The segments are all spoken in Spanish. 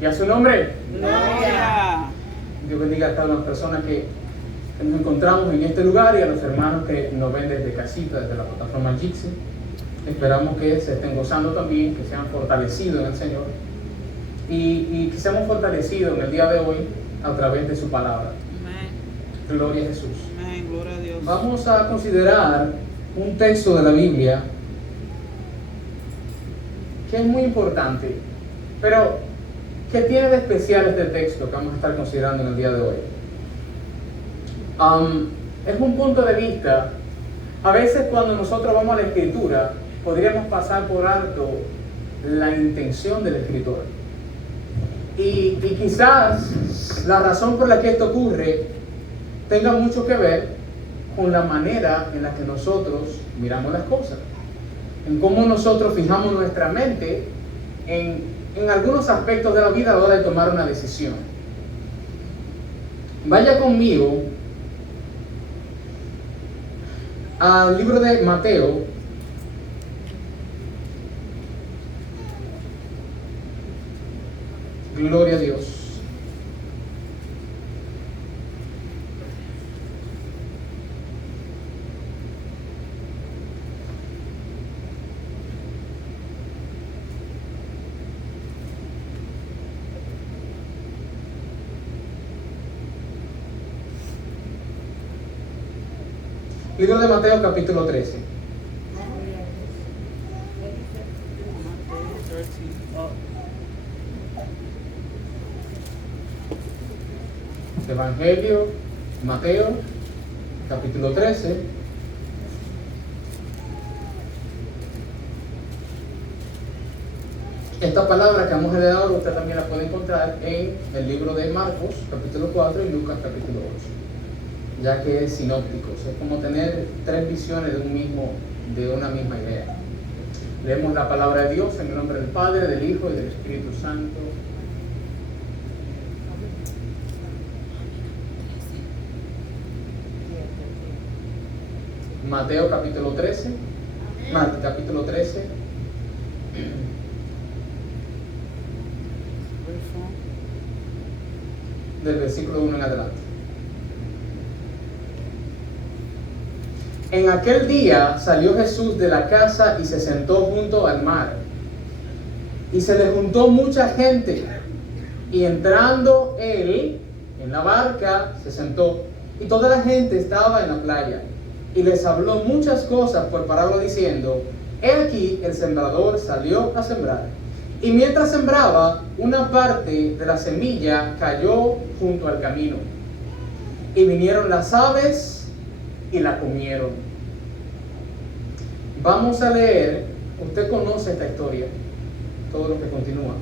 Y a su nombre, Gloria. Dios bendiga a cada una de las personas que nos encontramos en este lugar y a los hermanos que nos ven desde casita, desde la plataforma Jitsi. Esperamos que se estén gozando también, que sean fortalecidos en el Señor y que seamos fortalecidos en el día de hoy a través de su palabra. Amén. Gloria a Jesús. Amén. Gloria a Dios. Vamos a considerar un texto de la Biblia que es muy importante, pero ¿qué tiene de especial este texto que vamos a estar considerando en el día de hoy? Es un punto de vista. A veces cuando nosotros vamos a la escritura podríamos pasar por alto la intención del escritor y quizás la razón por la que esto ocurre tenga mucho que ver con la manera en la que nosotros miramos las cosas, en cómo nosotros fijamos nuestra mente en algunos aspectos de la vida a la hora de tomar una decisión. Vaya conmigo al libro de Mateo, gloria a Dios. Libro de Mateo, capítulo 13. Evangelio, Mateo, capítulo 13. Esta palabra que vamos a leer ahora usted también la puede encontrar en el libro de Marcos, capítulo 4 y Lucas, capítulo 8. Ya que es sinóptico, es como tener tres visiones de una misma idea. Leemos la palabra de Dios en el nombre del Padre, del Hijo y del Espíritu Santo. Mateo capítulo 13, capítulo 13, del versículo 1 en adelante. En aquel día salió Jesús de la casa y se sentó junto al mar. Y se le juntó mucha gente. Y entrando él en la barca, se sentó. Y toda la gente estaba en la playa. Y les habló muchas cosas por parábola diciendo: He aquí el sembrador salió a sembrar. Y mientras sembraba, una parte de la semilla cayó junto al camino. Y vinieron las aves y la comieron. Vamos a leer, usted conoce esta historia, todo lo que continúa.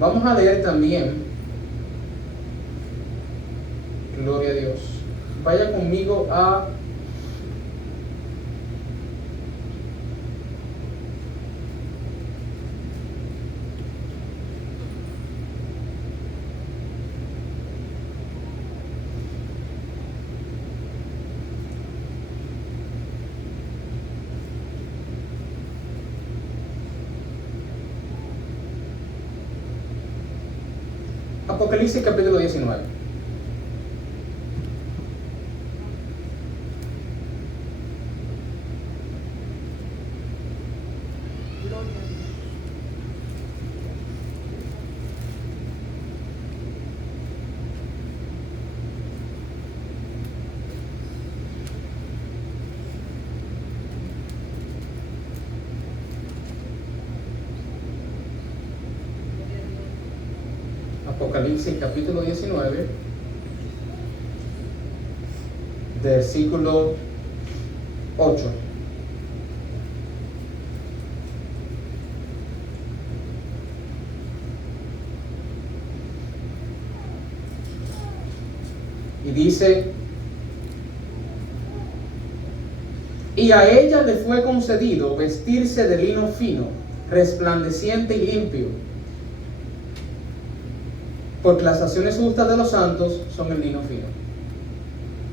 Vamos a leer también, gloria a Dios. Vaya conmigo a Apocalipsis capítulo 19. Apocalipsis capítulo 19, versículo 8. Y dice: y a ella le fue concedido vestirse de lino fino, resplandeciente y limpio, porque las acciones justas de los santos son el lino fino.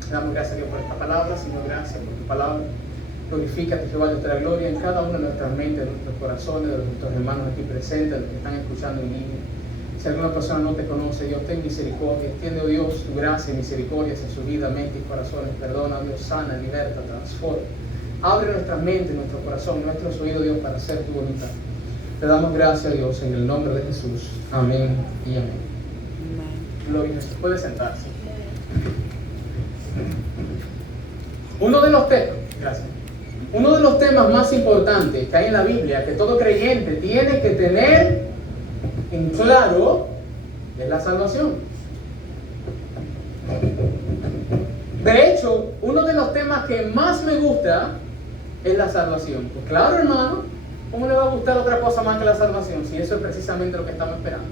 Damos gracias a Dios por esta palabra. Señor, gracias por tu palabra. Glorifícate, Jehová, de nuestra gloria en cada una de nuestras mentes, de nuestros corazones, de nuestros hermanos aquí presentes, de los que están escuchando en línea. Si alguna persona no te conoce, Dios, ten misericordia. Extiende, oh Dios, tu gracia y misericordia en su vida, mente y corazones. Perdona, Dios, sana, liberta, transforma. Abre nuestra mente, nuestro corazón, nuestros oídos, Dios, para hacer tu voluntad. Te damos gracias, Dios, en el nombre de Jesús. Amén y amén. Gloria a Jesús. Puede sentarse. Uno de los temas más importantes que hay en la Biblia, que todo creyente tiene que tener en claro, es la salvación. De hecho, uno de los temas que más me gusta es la salvación. Pues claro, hermano, ¿cómo le va a gustar otra cosa más que la salvación? Si eso es precisamente lo que estamos esperando.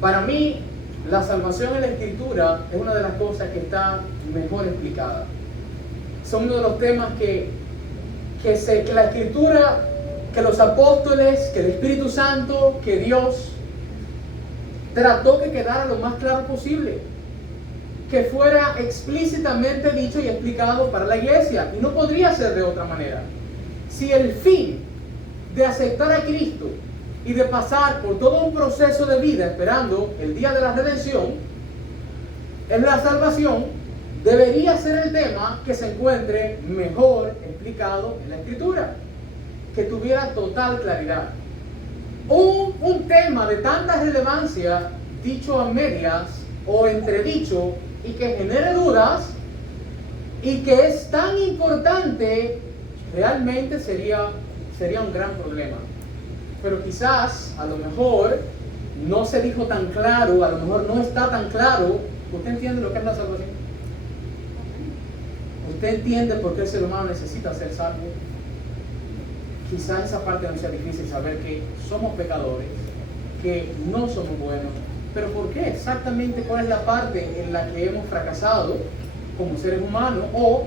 Para mí, la salvación en la Escritura es una de las cosas que está mejor explicada. Son uno de los temas que la Escritura, que los apóstoles, que el Espíritu Santo, que Dios trató que quedara lo más claro posible, que fuera explícitamente dicho y explicado para la iglesia, y no podría ser de otra manera. Si el fin de aceptar a Cristo y de pasar por todo un proceso de vida esperando el día de la redención es la salvación, debería ser el tema que se encuentre mejor explicado en la Escritura, que tuviera total claridad. Un tema de tanta relevancia, dicho a medias o entredicho, y que genere dudas, y que es tan importante, realmente sería un gran problema. Pero quizás, a lo mejor, no se dijo tan claro, a lo mejor no está tan claro. ¿Usted entiende lo que es la salvación? ¿Usted entiende por qué el ser humano necesita ser salvo? Quizás esa parte no sea difícil, saber que somos pecadores, que no somos buenos. Pero ¿por qué? Exactamente cuál es la parte en la que hemos fracasado como seres humanos, o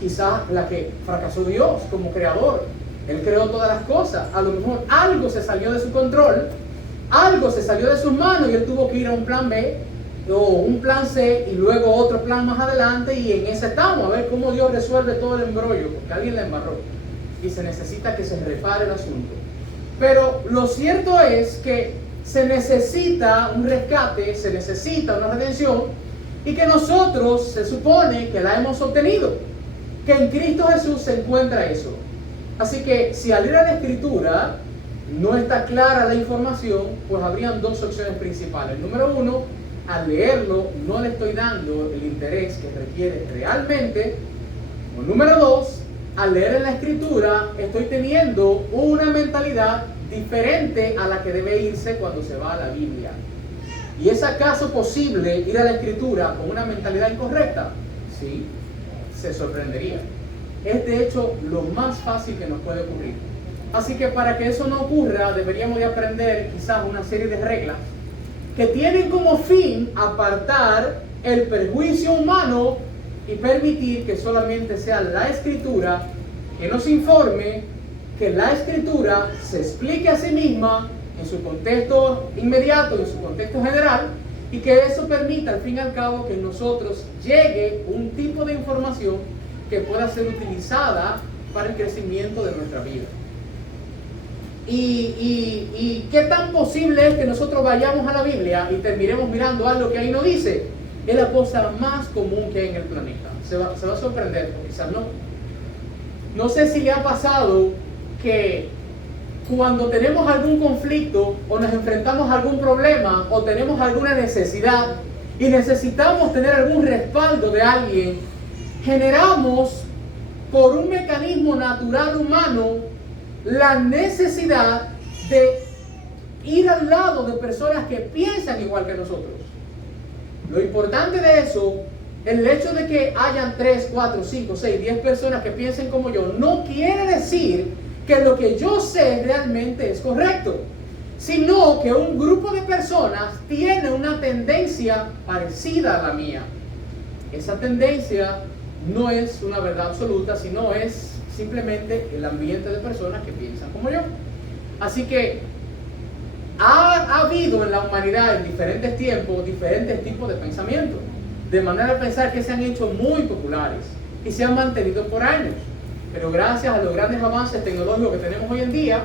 quizás la que fracasó Dios como creador. Él creó todas las cosas. A lo mejor algo se salió de su control, algo se salió de sus manos y él tuvo que ir a un plan B o un plan C y luego otro plan más adelante, y en ese estamos, a ver cómo Dios resuelve todo el embrollo, porque alguien la embarró y se necesita que se repare el asunto. Pero lo cierto es que se necesita un rescate, se necesita una redención, y que nosotros se supone que la hemos obtenido, que en Cristo Jesús se encuentra eso. Así que si al ir a la Escritura no está clara la información, pues habrían dos opciones principales. Número uno, al leerlo no le estoy dando el interés que requiere realmente. O número dos, al leer en la Escritura estoy teniendo una mentalidad diferente a la que debe irse cuando se va a la Biblia. ¿Y es acaso posible ir a la Escritura con una mentalidad incorrecta? Sí, se sorprendería. Es de hecho lo más fácil que nos puede ocurrir. Así que para que eso no ocurra, deberíamos de aprender quizás una serie de reglas que tienen como fin apartar el perjuicio humano y permitir que solamente sea la Escritura que nos informe, que la Escritura se explique a sí misma en su contexto inmediato, en su contexto general, y que eso permita al fin y al cabo que en nosotros llegue un tipo de información que pueda ser utilizada para el crecimiento de nuestra vida. ¿Y qué tan posible es que nosotros vayamos a la Biblia y terminemos mirando algo que ahí no dice? Es la cosa más común que hay en el planeta. Se va a sorprender, o quizás no. No sé si le ha pasado que cuando tenemos algún conflicto o nos enfrentamos a algún problema o tenemos alguna necesidad y necesitamos tener algún respaldo de alguien, generamos por un mecanismo natural humano la necesidad de ir al lado de personas que piensan igual que nosotros. Lo importante de eso, el hecho de que hayan 3, 4, 5, 6, 10 personas que piensen como yo, no quiere decir que lo que yo sé realmente es correcto, sino que un grupo de personas tiene una tendencia parecida a la mía. Esa tendencia no es una verdad absoluta, sino es simplemente el ambiente de personas que piensan como yo. Así que ha habido en la humanidad en diferentes tiempos diferentes tipos de pensamiento, de manera de pensar que se han hecho muy populares y se han mantenido por años. Pero gracias a los grandes avances tecnológicos que tenemos hoy en día,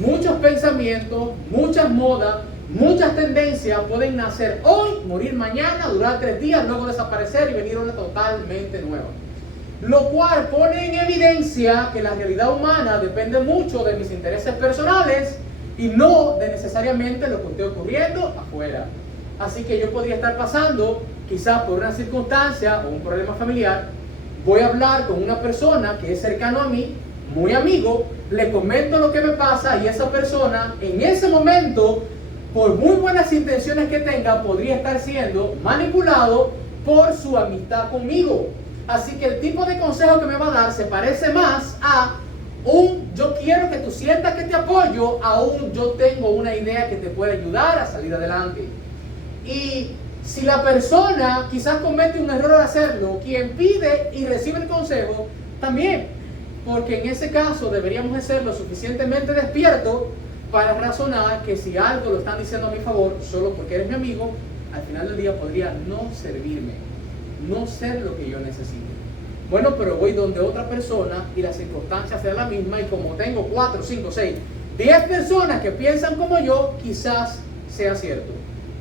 muchos pensamientos, muchas modas, Muchas tendencias pueden nacer hoy, morir mañana, durar 3 días, luego desaparecer y venir una totalmente nueva. Lo cual pone en evidencia que la realidad humana depende mucho de mis intereses personales y no de necesariamente lo que esté ocurriendo afuera. Así que yo podría estar pasando quizás por una circunstancia o un problema familiar. Voy a hablar con una persona que es cercano a mí, muy amigo, le comento lo que me pasa y esa persona en ese momento, por muy buenas intenciones que tenga, podría estar siendo manipulado por su amistad conmigo. Así que el tipo de consejo que me va a dar se parece más a un yo quiero que tú sientas que te apoyo, a un yo tengo una idea que te puede ayudar a salir adelante. Y si la persona quizás comete un error al hacerlo, quien pide y recibe el consejo también, porque en ese caso deberíamos de ser lo suficientemente despiertos para razonar que si algo lo están diciendo a mi favor solo porque eres mi amigo, al final del día podría no servirme, no ser lo que yo necesito. Bueno, pero voy donde otra persona y las circunstancias sean la misma, y como tengo 4, 5, 6, 10 personas que piensan como yo, quizás sea cierto.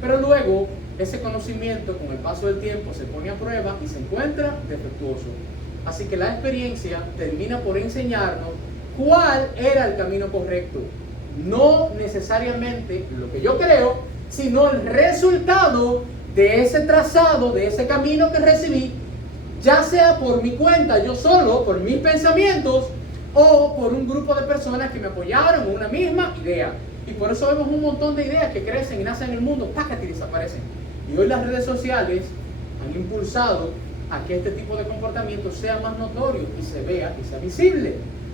Pero luego ese conocimiento con el paso del tiempo se pone a prueba y se encuentra defectuoso. Así que la experiencia termina por enseñarnos cuál era el camino correcto. No necesariamente lo que yo creo, sino el resultado de ese trazado, de ese camino que recibí, ya sea por mi cuenta, yo solo, por mis pensamientos, o por un grupo de personas que me apoyaron en una misma idea. Y por eso vemos un montón de ideas que crecen y nacen en el mundo, ¡pácate! Y desaparecen. Y hoy las redes sociales han impulsado a que este tipo de comportamiento sea más notorio y se vea y sea visible.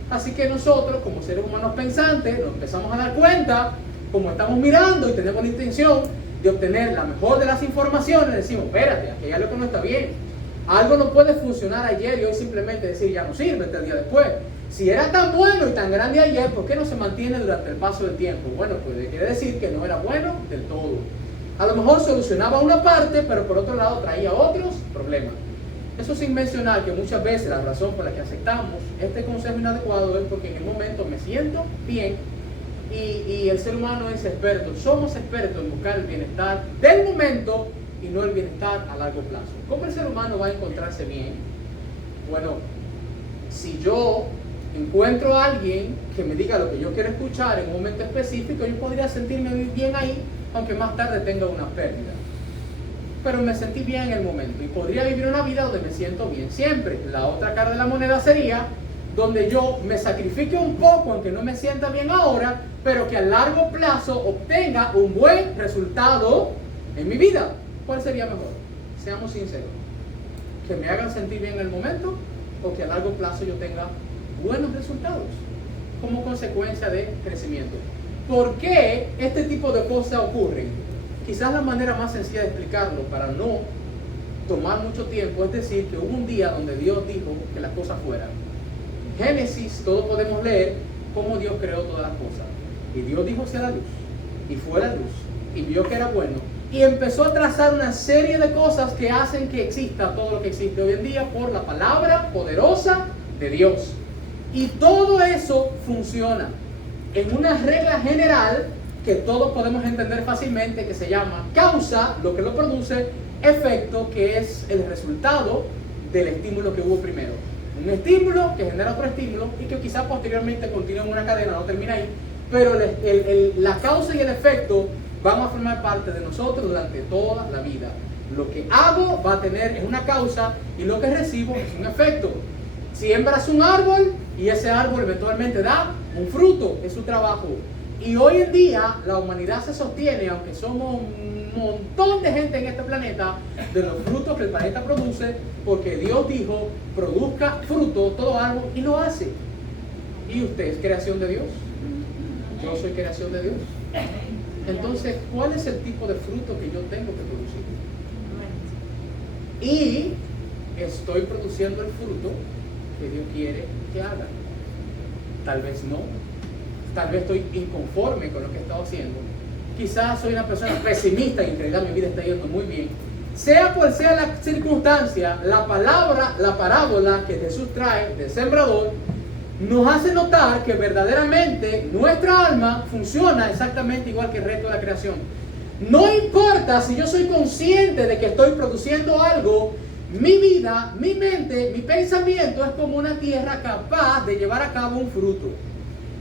Así que nosotros, como seres humanos pensantes, nos empezamos a dar cuenta, como estamos mirando y tenemos la intención de obtener la mejor de las informaciones, decimos, espérate, aquí hay algo que no está bien. Algo no puede funcionar ayer y hoy simplemente decir ya no sirve hasta el día después. Si era tan bueno y tan grande ayer, ¿por qué no se mantiene durante el paso del tiempo? Bueno, pues quiere decir que no era bueno del todo. A lo mejor solucionaba una parte, pero por otro lado traía otros problemas. Eso sin mencionar que muchas veces la razón por la que aceptamos este consejo inadecuado es porque en el momento me siento bien y el ser humano es experto. Somos expertos en buscar el bienestar del momento y no el bienestar a largo plazo. ¿Cómo el ser humano va a encontrarse bien? Bueno, si yo encuentro a alguien que me diga lo que yo quiero escuchar en un momento específico, yo podría sentirme bien ahí, aunque más tarde tenga una pérdida. Pero me sentí bien en el momento y podría vivir una vida donde me siento bien siempre. La otra cara de la moneda sería donde yo me sacrifique un poco, aunque no me sienta bien ahora, pero que a largo plazo obtenga un buen resultado en mi vida. ¿Cuál sería mejor? Seamos sinceros. ¿Que me hagan sentir bien en el momento o que a largo plazo yo tenga buenos resultados como consecuencia de crecimiento? ¿Por qué este tipo de cosas ocurren? Quizás la manera más sencilla de explicarlo para no tomar mucho tiempo es decir que hubo un día donde Dios dijo que las cosas fueran. En Génesis todos podemos leer cómo Dios creó todas las cosas. Y Dios dijo sea la luz. Y fue la luz. Y vio que era bueno. Y empezó a trazar una serie de cosas que hacen que exista todo lo que existe hoy en día por la palabra poderosa de Dios. Y todo eso funciona en una regla general que todos podemos entender fácilmente, que se llama causa, lo que lo produce, efecto, que es el resultado del estímulo que hubo primero. Un estímulo que genera otro estímulo y que quizás posteriormente continúa en una cadena, no termina ahí, pero la causa y el efecto van a formar parte de nosotros durante toda la vida. Lo que hago va a tener es una causa y lo que recibo es un efecto. Siembras un árbol y ese árbol eventualmente da un fruto, es su trabajo. Y hoy en día la humanidad se sostiene, aunque somos un montón de gente en este planeta, de los frutos que el planeta produce, porque Dios dijo, produzca fruto todo árbol, y lo hace. ¿Y usted es creación de Dios? Yo soy creación de Dios. Entonces, ¿cuál es el tipo de fruto que yo tengo que producir? Y estoy produciendo el fruto que Dios quiere que haga. Tal vez no. Tal vez estoy inconforme con lo que he estado haciendo. Quizás soy una persona pesimista y en realidad mi vida está yendo muy bien. Sea cual sea la circunstancia, la palabra, la parábola que Jesús trae del sembrador nos hace notar que verdaderamente nuestra alma funciona exactamente igual que el resto de la creación. No importa si yo soy consciente de que estoy produciendo algo, mi vida, mi mente, mi pensamiento es como una tierra capaz de llevar a cabo un fruto.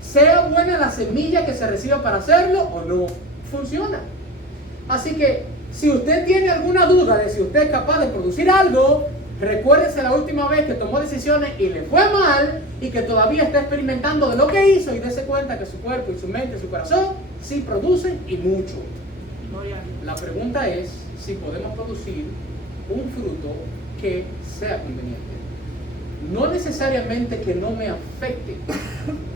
Sea buena la semilla que se reciba para hacerlo o no, funciona. Así que si usted tiene alguna duda de si usted es capaz de producir algo, recuérdese la última vez que tomó decisiones y le fue mal y que todavía está experimentando de lo que hizo, y dése cuenta que su cuerpo y su mente y su corazón sí producen y mucho. La pregunta es si podemos producir un fruto que sea conveniente. No necesariamente que no me afecte,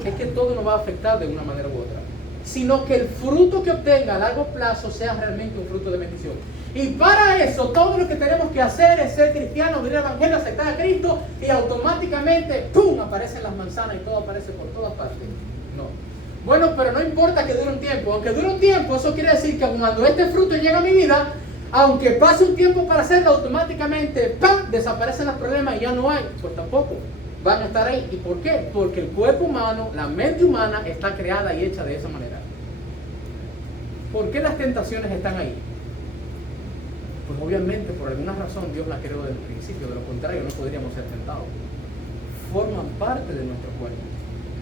es que todo nos va a afectar de una manera u otra, sino que el fruto que obtenga a largo plazo sea realmente un fruto de bendición. Y para eso todo lo que tenemos que hacer es ser cristianos, vivir el evangelio, aceptar a Cristo, y automáticamente ¡pum!, aparecen las manzanas y todo aparece por todas partes. No. Bueno, pero no importa que dure un tiempo. Aunque dure un tiempo, eso quiere decir que cuando este fruto llega a mi vida, aunque pase un tiempo para hacerlo, automáticamente ¡pam!, desaparecen los problemas y ya no hay. Pues tampoco van a estar ahí. ¿Y por qué? Porque el cuerpo humano, la mente humana está creada y hecha de esa manera. ¿Por qué las tentaciones están ahí? Pues obviamente por alguna razón Dios la creó desde el principio, de lo contrario no podríamos ser tentados. Forman parte de nuestro cuerpo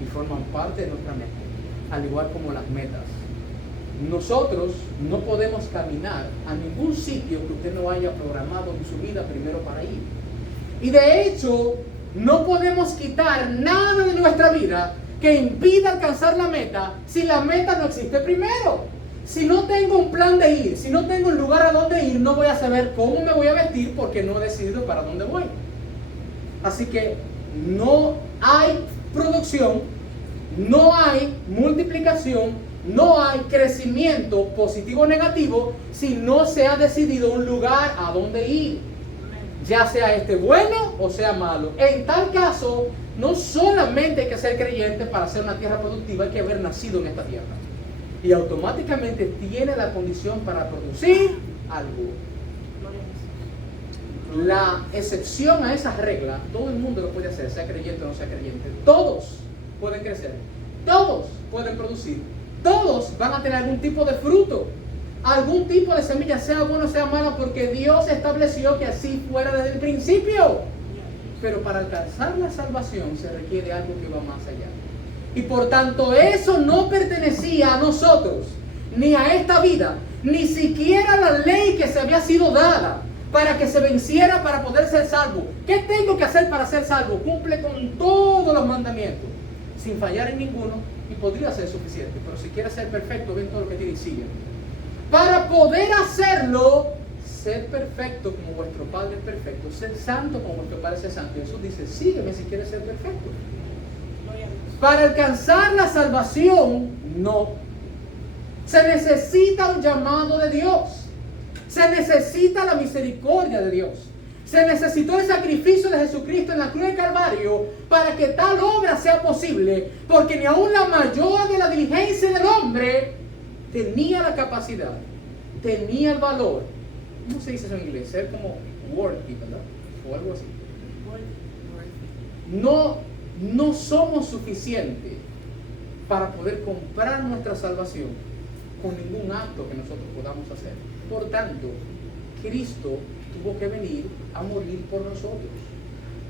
y forman parte de nuestra mente, al igual como las metas. Nosotros no podemos caminar a ningún sitio que usted no haya programado en su vida primero para ir. Y de hecho, no podemos quitar nada de nuestra vida que impida alcanzar la meta si la meta no existe primero. Si no tengo un plan de ir, si no tengo un lugar a donde ir, no voy a saber cómo me voy a vestir porque no he decidido para dónde voy. Así que no hay producción, no hay multiplicación, no hay crecimiento positivo o negativo si no se ha decidido un lugar a donde ir. Ya sea este bueno o sea malo. En tal caso, no solamente hay que ser creyente para ser una tierra productiva, hay que haber nacido en esta tierra. Y automáticamente tiene la condición para producir algo. La excepción a esa regla, todo el mundo lo puede hacer, sea creyente o no sea creyente. Todos pueden crecer, todos pueden producir, todos van a tener algún tipo de fruto, algún tipo de semilla, sea bueno o sea malo, porque Dios estableció que así fuera desde el principio. Pero para alcanzar la salvación se requiere algo que va más allá. Y por tanto eso no pertenecía a nosotros, ni a esta vida, ni siquiera a la ley que se había sido dada para que se venciera para poder ser salvo. ¿Qué tengo que hacer para ser salvo? Cumple con todos los mandamientos, sin fallar en ninguno, y podría ser suficiente. Pero si quieres ser perfecto, ven todo lo que tiene y sigue. Para poder hacerlo, ser perfecto como vuestro Padre es perfecto, ser santo como vuestro Padre es santo. Jesús dice, sígueme si quieres ser perfecto. Para alcanzar la salvación, no. Se necesita un llamado de Dios. Se necesita la misericordia de Dios. Se necesitó el sacrificio de Jesucristo en la cruz de Calvario para que tal obra sea posible, porque ni aun la mayor de la diligencia del hombre tenía la capacidad, tenía el valor. ¿Cómo se dice eso en inglés? Ser como worthy, ¿verdad? O algo así. No somos suficientes para poder comprar nuestra salvación con ningún acto que nosotros podamos hacer. Por tanto, Cristo tuvo que venir a morir por nosotros,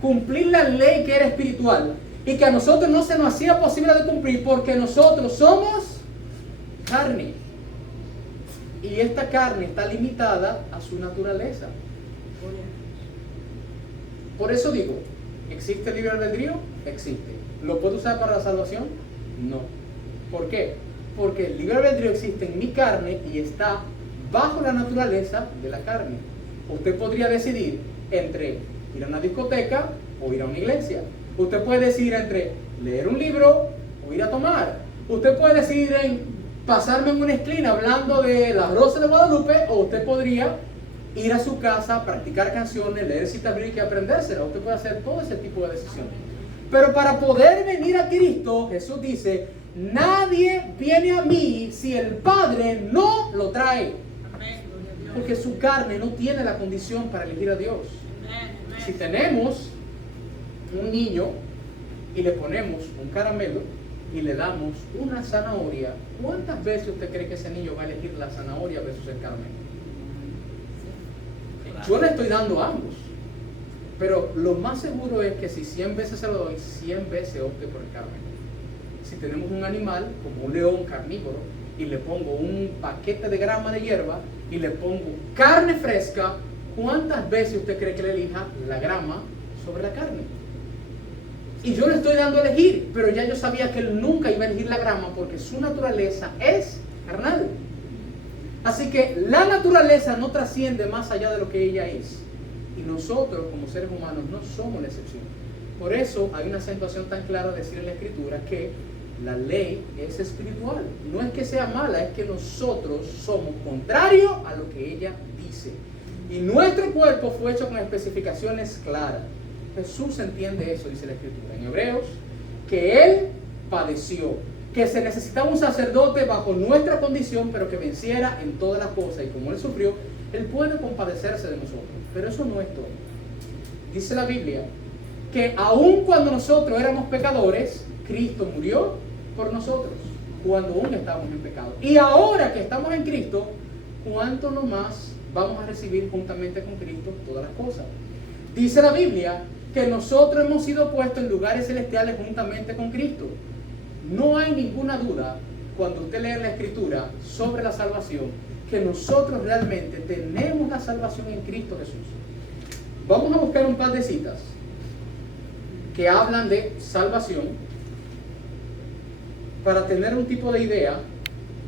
cumplir la ley que era espiritual y que a nosotros no se nos hacía posible de cumplir porque nosotros somos carne, y esta carne está limitada a su naturaleza. Por eso digo, ¿existe el libre albedrío? Existe. ¿Lo puedo usar para la salvación? No. ¿Por qué? Porque el libre albedrío existe en mi carne y está bajo la naturaleza de la carne. Usted podría decidir entre ir a una discoteca o ir a una iglesia. Usted puede decidir entre leer un libro o ir a tomar. Usted puede decidir en pasarme en una esquina hablando de la Rosa de Guadalupe, o usted podría ir a su casa, practicar canciones, leer citas bíblicas y aprendérselas. Usted puede hacer todo ese tipo de decisiones. Pero para poder venir a Cristo, Jesús dice, nadie viene a mí si el Padre no lo trae. Porque su carne no tiene la condición para elegir a Dios. Si tenemos un niño y le ponemos un caramelo y le damos una zanahoria, ¿cuántas veces usted cree que ese niño va a elegir la zanahoria versus el caramelo? Yo le estoy dando a ambos, pero lo más seguro es que si 100 veces se lo doy, 100 veces opte por el caramelo. Si tenemos un animal como un león carnívoro y le pongo un paquete de grama de hierba y le pongo carne fresca, ¿cuántas veces usted cree que le elija la grama sobre la carne? Y yo le estoy dando a elegir, pero ya yo sabía que él nunca iba a elegir la grama porque su naturaleza es carnal. Así que la naturaleza no trasciende más allá de lo que ella es. Y nosotros como seres humanos no somos la excepción. Por eso hay una acentuación tan clara de decir en la Escritura que la ley es espiritual. No es que sea mala, es que nosotros somos contrarios a lo que ella dice. Y nuestro cuerpo fue hecho con especificaciones claras. Jesús entiende eso, dice la Escritura en Hebreos, que Él padeció, que se necesitaba un sacerdote bajo nuestra condición, pero que venciera en todas las cosas. Y como Él sufrió, Él puede compadecerse de nosotros. Pero eso no es todo. Dice la Biblia que aun cuando nosotros éramos pecadores, Cristo murió por nosotros, cuando aún estábamos en pecado. Y ahora que estamos en Cristo, ¿cuánto no más vamos a recibir juntamente con Cristo todas las cosas? Dice la Biblia que nosotros hemos sido puestos en lugares celestiales juntamente con Cristo. No hay ninguna duda cuando usted lee la Escritura sobre la salvación, que nosotros realmente tenemos la salvación en Cristo Jesús. Vamos a buscar un par de citas que hablan de salvación para tener un tipo de idea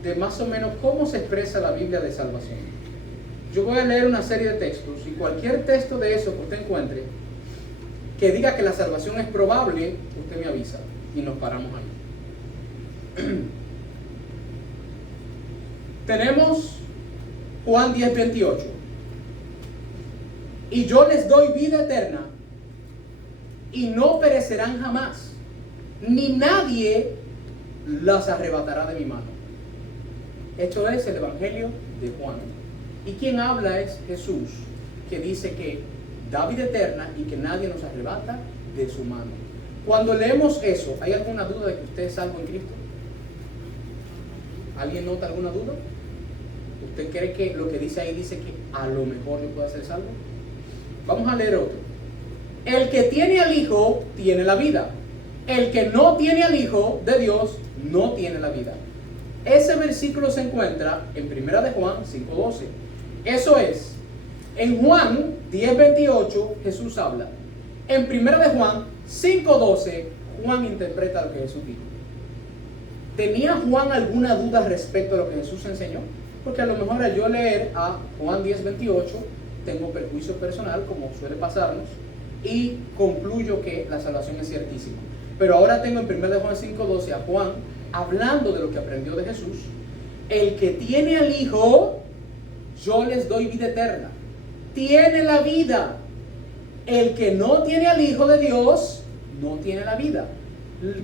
de más o menos cómo se expresa la Biblia de salvación. Yo voy a leer una serie de textos y cualquier texto de eso que usted encuentre que diga que la salvación es probable, usted me avisa y nos paramos ahí. Tenemos Juan 10:28. Y yo les doy vida eterna y no perecerán jamás, ni nadie las arrebatará de mi mano. Esto es el Evangelio de Juan. Y quien habla es Jesús, que dice que da vida eterna y que nadie nos arrebata de su mano. Cuando leemos eso, ¿hay alguna duda de que usted es salvo en Cristo? ¿Alguien nota alguna duda? ¿Usted cree que lo que dice ahí dice que a lo mejor yo pueda ser salvo? Vamos a leer otro. El que tiene al Hijo tiene la vida. El que no tiene al Hijo de Dios no tiene la vida. Ese versículo se encuentra en 1 de Juan 5:12. Eso es, en Juan 10:28 Jesús habla. En 1 de Juan 5:12 Juan interpreta lo que Jesús dijo. ¿Tenía Juan alguna duda respecto a lo que Jesús enseñó? Porque a lo mejor al yo leer a Juan 10:28 tengo perjuicio personal, como suele pasarnos, y concluyo que la salvación es ciertísima. Pero ahora tengo en 1 de Juan 5:12 a Juan hablando de lo que aprendió de Jesús. El que tiene al Hijo, yo les doy vida eterna. Tiene la vida. El que no tiene al Hijo de Dios, no tiene la vida.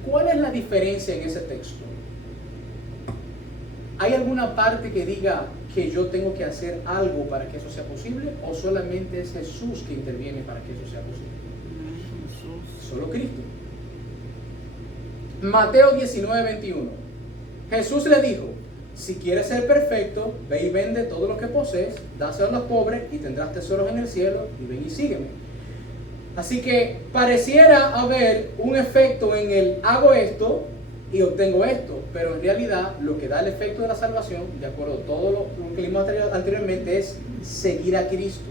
¿Cuál es la diferencia en ese texto? ¿Hay alguna parte que diga que yo tengo que hacer algo para que eso sea posible? ¿O solamente es Jesús que interviene para que eso sea posible? Solo Cristo. Mateo 19:21. Jesús le dijo: si quieres ser perfecto, ve y vende todo lo que posees, dáselo a los pobres y tendrás tesoros en el cielo, y ven y sígueme. Así que pareciera haber un efecto en el hago esto y obtengo esto, pero en realidad lo que da el efecto de la salvación, de acuerdo a todo lo que vimos anteriormente, es seguir a Cristo.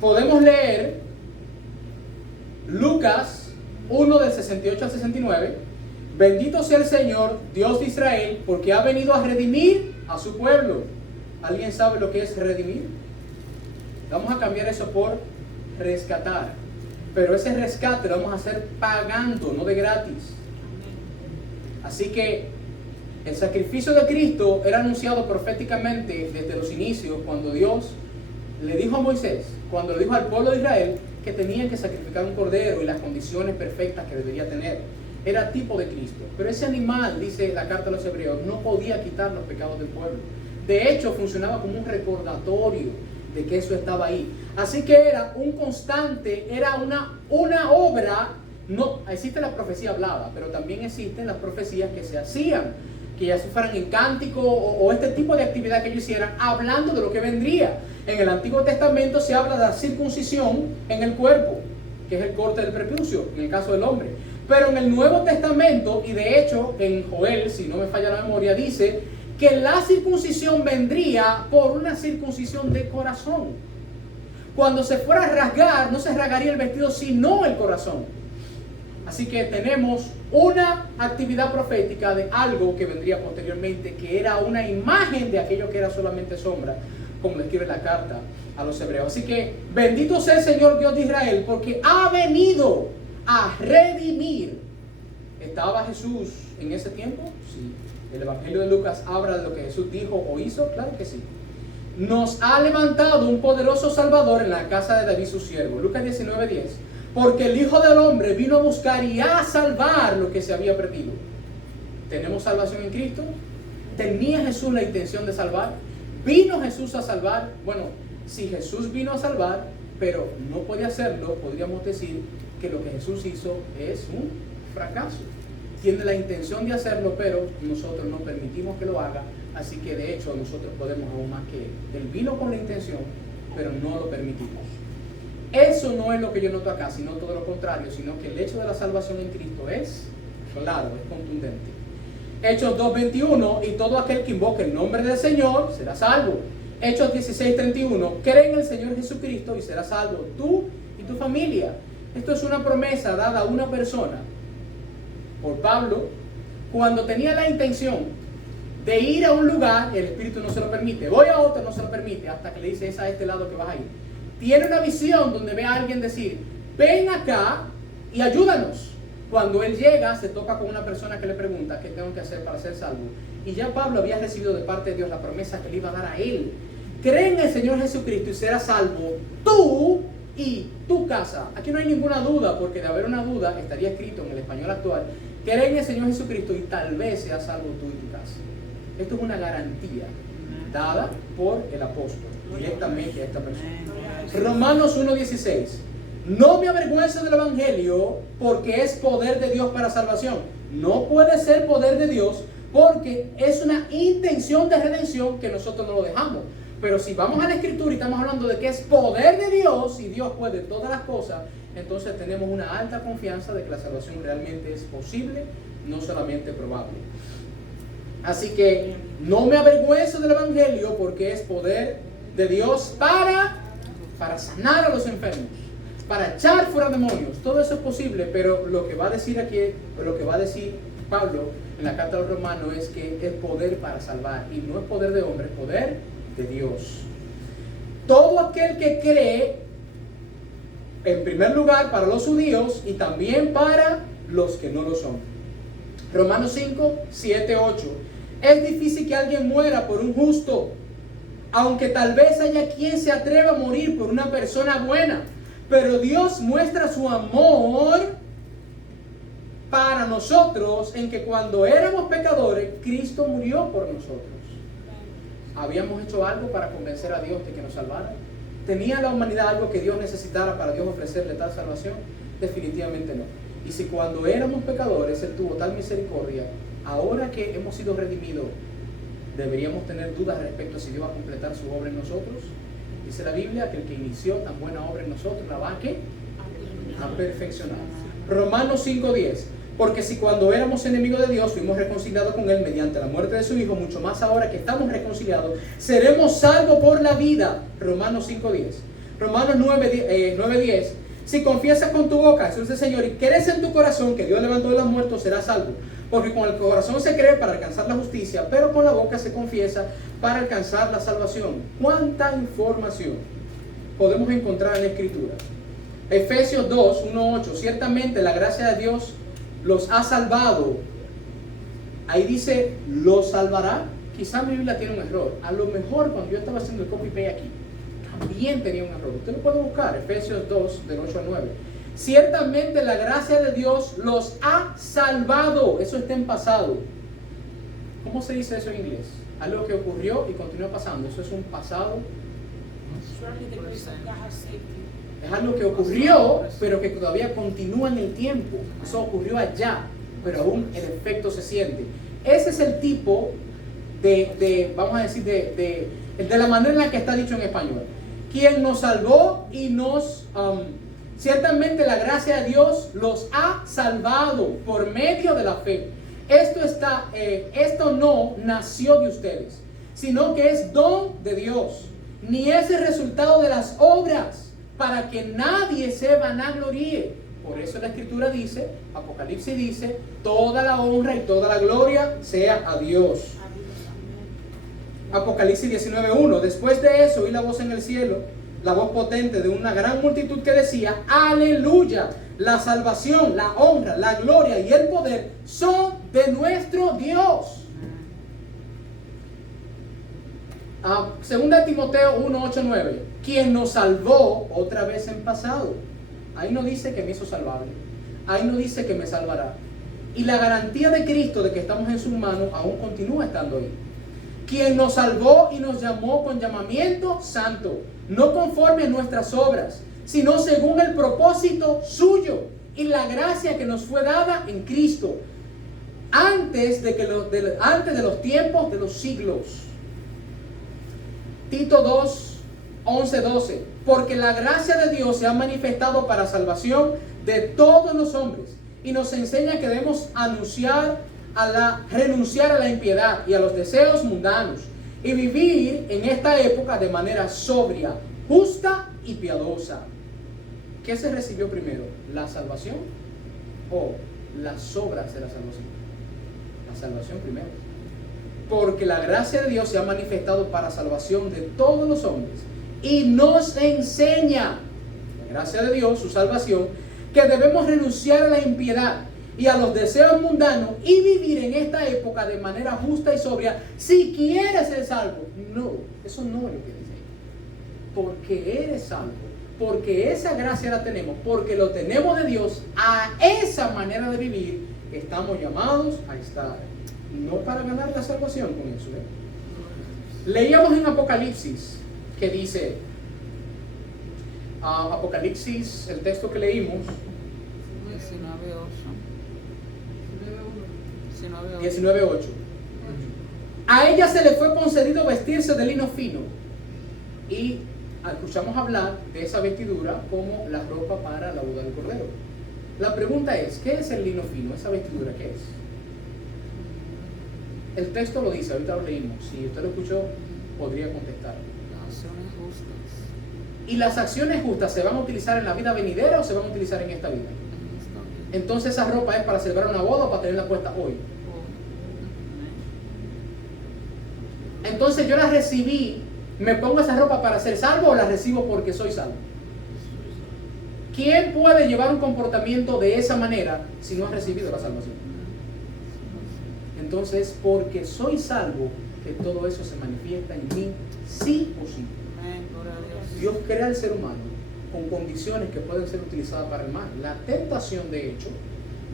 Podemos leer Lucas 1 del 68 al 69. Bendito sea el Señor, Dios de Israel, porque ha venido a redimir a su pueblo. ¿Alguien sabe lo que es redimir? Vamos a cambiar eso por rescatar. Pero ese rescate lo vamos a hacer pagando, no de gratis. Así que el sacrificio de Cristo era anunciado proféticamente desde los inicios, cuando Dios le dijo a Moisés, cuando le dijo al pueblo de Israel que tenían que sacrificar un cordero y las condiciones perfectas que debería tener. Era tipo de Cristo. Pero ese animal, dice la carta a los Hebreos, no podía quitar los pecados del pueblo. De hecho, funcionaba como un recordatorio de que eso estaba ahí. Así que era un constante, era una obra. No existe la profecía hablada, pero también existen las profecías que se hacían, que ya fueran en cántico o este tipo de actividad que ellos hicieran, hablando de lo que vendría. En el Antiguo Testamento se habla de la circuncisión en el cuerpo, que es el corte del prepucio, en el caso del hombre. Pero en el Nuevo Testamento, y de hecho en Joel, si no me falla la memoria, dice que la circuncisión vendría por una circuncisión de corazón. Cuando se fuera a rasgar, no se rasgaría el vestido, sino el corazón. Así que tenemos una actividad profética de algo que vendría posteriormente, que era una imagen de aquello que era solamente sombra, como describe la carta a los hebreos. Así que bendito sea el Señor Dios de Israel, porque ha venido a redimir. ¿Estaba Jesús en ese tiempo? Sí. El Evangelio de Lucas habla de lo que Jesús dijo o hizo, claro que sí. Nos ha levantado un poderoso Salvador en la casa de David su siervo. Lucas 19:10. Porque el Hijo del Hombre vino a buscar y a salvar lo que se había perdido. ¿Tenemos salvación en Cristo? ¿Tenía Jesús la intención de salvar? ¿Vino Jesús a salvar? Bueno, si Jesús vino a salvar, pero no puede hacerlo, podríamos decir que lo que Jesús hizo es un fracaso. Tiene la intención de hacerlo, pero nosotros no permitimos que lo haga. Así que de hecho nosotros podemos aún más que él vino con la intención, pero no lo permitimos. Eso no es lo que yo noto acá, sino todo lo contrario, sino que el hecho de la salvación en Cristo es claro, es contundente. Hechos 2:21, y todo aquel que invoque el nombre del Señor será salvo. Hechos 16:31, cree en el Señor Jesucristo y serás salvo tú y tu familia. Esto es una promesa dada a una persona por Pablo cuando tenía la intención de ir a un lugar, el Espíritu no se lo permite. Voy a otro, no se lo permite, hasta que le dice, es a este lado que vas a ir. Tiene una visión donde ve a alguien decir, ven acá y ayúdanos. Cuando él llega, se topa con una persona que le pregunta, ¿qué tengo que hacer para ser salvo? Y ya Pablo había recibido de parte de Dios la promesa que le iba a dar a él. Cree en el Señor Jesucristo y serás salvo tú y tu casa. Aquí no hay ninguna duda, porque de haber una duda, estaría escrito en el español actual, cree en el Señor Jesucristo y tal vez seas salvo tú y tu casa. Esto es una garantía dada por el apóstol directamente a esta persona. Romanos 1:16. No me avergüenzo del Evangelio, porque es poder de Dios para salvación. No puede ser poder de Dios porque es una intención de redención que nosotros no lo dejamos. Pero si vamos a la Escritura y estamos hablando de que es poder de Dios y Dios puede todas las cosas, entonces tenemos una alta confianza de que la salvación realmente es posible, no solamente probable. Así que no me avergüenzo del Evangelio porque es poder de Dios para sanar a los enfermos, para echar fuera demonios. Todo eso es posible, pero lo que va a decir aquí, lo que va a decir Pablo en la carta a los Romanos es que es poder para salvar, y no es poder de hombre, es poder de Dios. Todo aquel que cree, en primer lugar para los judíos y también para los que no lo son. Romanos 5:7-8. Es difícil que alguien muera por un justo, aunque tal vez haya quien se atreva a morir por una persona buena. Pero Dios muestra su amor para nosotros en que cuando éramos pecadores, Cristo murió por nosotros. ¿Habíamos hecho algo para convencer a Dios de que nos salvara? ¿Tenía la humanidad algo que Dios necesitara para Dios ofrecerle tal salvación? Definitivamente no. Y si cuando éramos pecadores Él tuvo tal misericordia, ahora que hemos sido redimidos, ¿deberíamos tener dudas respecto a si Dios va a completar su obra en nosotros? Dice la Biblia que el que inició tan buena obra en nosotros la va a perfeccionar. Romanos 5:10. Porque si cuando éramos enemigos de Dios fuimos reconciliados con Él mediante la muerte de su Hijo, mucho más ahora que estamos reconciliados, seremos salvos por la vida. Romanos 5:10. Romanos 9:10. Si confiesas con tu boca Jesús es el Señor y crees en tu corazón que Dios levantó de los muertos, serás salvo. Porque con el corazón se cree para alcanzar la justicia, pero con la boca se confiesa para alcanzar la salvación. ¿Cuánta información podemos encontrar en la Escritura? Efesios 2:1-8. Ciertamente la gracia de Dios los ha salvado. Ahí dice, los salvará. Quizá mi Biblia tiene un error. A lo mejor cuando yo estaba haciendo el copy-paste aquí, también tenía un error. Usted lo puede buscar, Efesios 2, del 8-9. Ciertamente la gracia de Dios los ha salvado. Eso está en pasado. ¿Cómo se dice eso en inglés? Algo que ocurrió y continúa pasando. Eso es un pasado Es algo que ocurrió, pero que todavía continúa en el tiempo. Eso ocurrió allá, pero aún el efecto se siente. Ese es el tipo vamos a decir, de la manera en la que está dicho en español. Quien nos salvó y nos... ciertamente la gracia de Dios los ha salvado por medio de la fe. Esto no nació de ustedes, sino que es don de Dios, ni es el resultado de las obras, para que nadie se vanagloríe. Por eso la Escritura dice, Apocalipsis dice, toda la honra y toda la gloria sea a Dios. Apocalipsis 19:1. Después de eso oí la voz en el cielo, la voz potente de una gran multitud que decía: aleluya, la salvación, la honra, la gloria y el poder son de nuestro Dios. Segunda Timoteo 1:8-9. Quien nos salvó otra vez en pasado. Ahí no dice que me hizo salvable. Ahí no dice que me salvará. Y la garantía de Cristo de que estamos en sus manos aún continúa estando ahí. Quien nos salvó y nos llamó con llamamiento santo, no conforme a nuestras obras, sino según el propósito suyo y la gracia que nos fue dada en Cristo, antes de los tiempos de los siglos. Tito 2:11-12. Porque la gracia de Dios se ha manifestado para salvación de todos los hombres, y nos enseña que debemos renunciar a la impiedad y a los deseos mundanos, y vivir en esta época de manera sobria, justa y piadosa. ¿Qué se recibió primero? ¿La salvación o las obras de la salvación? La salvación primero. Porque la gracia de Dios se ha manifestado para salvación de todos los hombres, y nos enseña, la gracia de Dios, su salvación, que debemos renunciar a la impiedad y a los deseos mundanos y vivir en esta época de manera justa y sobria, si quieres ser salvo. No, eso no es lo que dice. Porque eres salvo, porque esa gracia la tenemos, porque lo tenemos de Dios, a esa manera de vivir estamos llamados a estar. No para ganar la salvación con eso. Leíamos en Apocalipsis que dice, Apocalipsis, el texto que leímos, 19:8. A ella se le fue concedido vestirse de lino fino, y escuchamos hablar de esa vestidura como la ropa para la boda del Cordero. La pregunta es, ¿qué es el lino fino? ¿Esa vestidura qué es? El texto lo dice, ahorita lo leímos. Si usted lo escuchó, podría contestar. Las acciones justas. ¿Y las acciones justas se van a utilizar en la vida venidera o se van a utilizar en esta vida? Entonces esa ropa es para celebrar una boda o para tenerla puesta hoy. Entonces yo la recibí, ¿me pongo esa ropa para ser salvo o la recibo porque soy salvo? ¿Quién puede llevar un comportamiento de esa manera si no ha recibido la salvación? Entonces, porque soy salvo, que todo eso se manifiesta en mí, sí o sí. Dios crea al ser humano con condiciones que pueden ser utilizadas para el mal. La tentación, de hecho,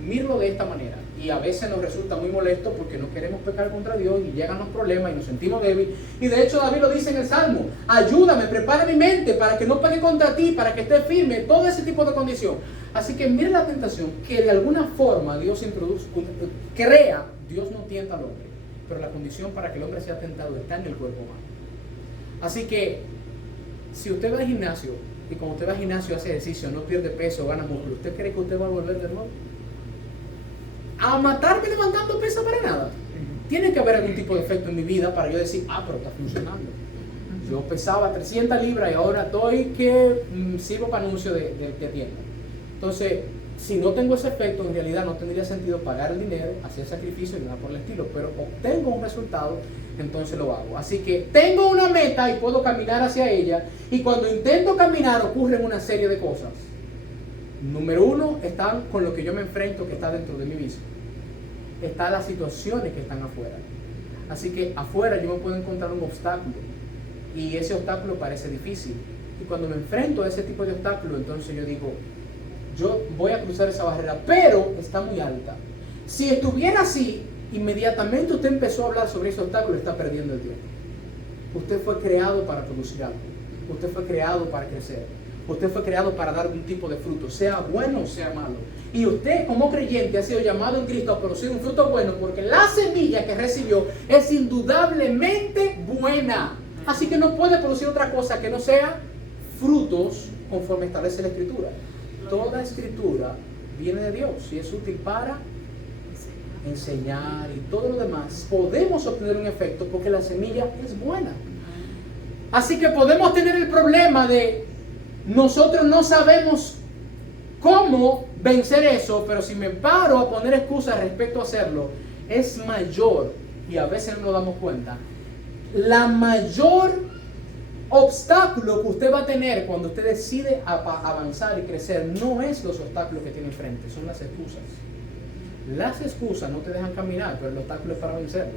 míralo de esta manera, y a veces nos resulta muy molesto porque no queremos pecar contra Dios y llegan los problemas y nos sentimos débiles. Y de hecho David lo dice en el Salmo: ayúdame, prepara mi mente para que no peque contra ti, para que esté firme, todo ese tipo de condición. Así que mire la tentación que de alguna forma Dios crea. Dios no tienta al hombre, pero la condición para que el hombre sea tentado está en el cuerpo humano. Así que si usted va al gimnasio y cuando usted va al gimnasio hace ejercicio, no pierde peso, gana músculo, ¿usted cree que usted va a volver de nuevo a matarme levantando peso para nada? Tiene que haber algún tipo de efecto en mi vida para yo decir, pero está funcionando. Yo pesaba 300 libras y ahora estoy que sirvo para anuncio de tienda. Entonces, si no tengo ese efecto, en realidad no tendría sentido pagar el dinero, hacer sacrificio y nada por el estilo. Pero obtengo un resultado, entonces lo hago. Así que tengo una meta y puedo caminar hacia ella. Y cuando intento caminar ocurren una serie de cosas. Número uno, están con lo que yo me enfrento, que está dentro de mí mismo. Están las situaciones que están afuera. Así que afuera yo me puedo encontrar un obstáculo. Y ese obstáculo parece difícil. Y cuando me enfrento a ese tipo de obstáculo, entonces yo digo, yo voy a cruzar esa barrera, pero está muy alta. Si estuviera así, inmediatamente usted empezó a hablar sobre ese obstáculo, está perdiendo el tiempo. Usted fue creado para producir algo. Usted fue creado para crecer. Usted fue creado para dar algún tipo de fruto, sea bueno o sea malo. Y usted como creyente ha sido llamado en Cristo a producir un fruto bueno porque la semilla que recibió es indudablemente buena. Así que no puede producir otra cosa que no sea frutos conforme establece la Escritura. Toda Escritura viene de Dios y es útil para enseñar y todo lo demás. Podemos obtener un efecto porque la semilla es buena. Así que podemos tener el problema de nosotros no sabemos cómo vencer eso, pero si me paro a poner excusas respecto a hacerlo, es mayor, y a veces no nos damos cuenta, la mayor obstáculo que usted va a tener cuando usted decide avanzar y crecer no es los obstáculos que tiene enfrente, son las excusas. Las excusas no te dejan caminar, pero el obstáculo es para vencerlo.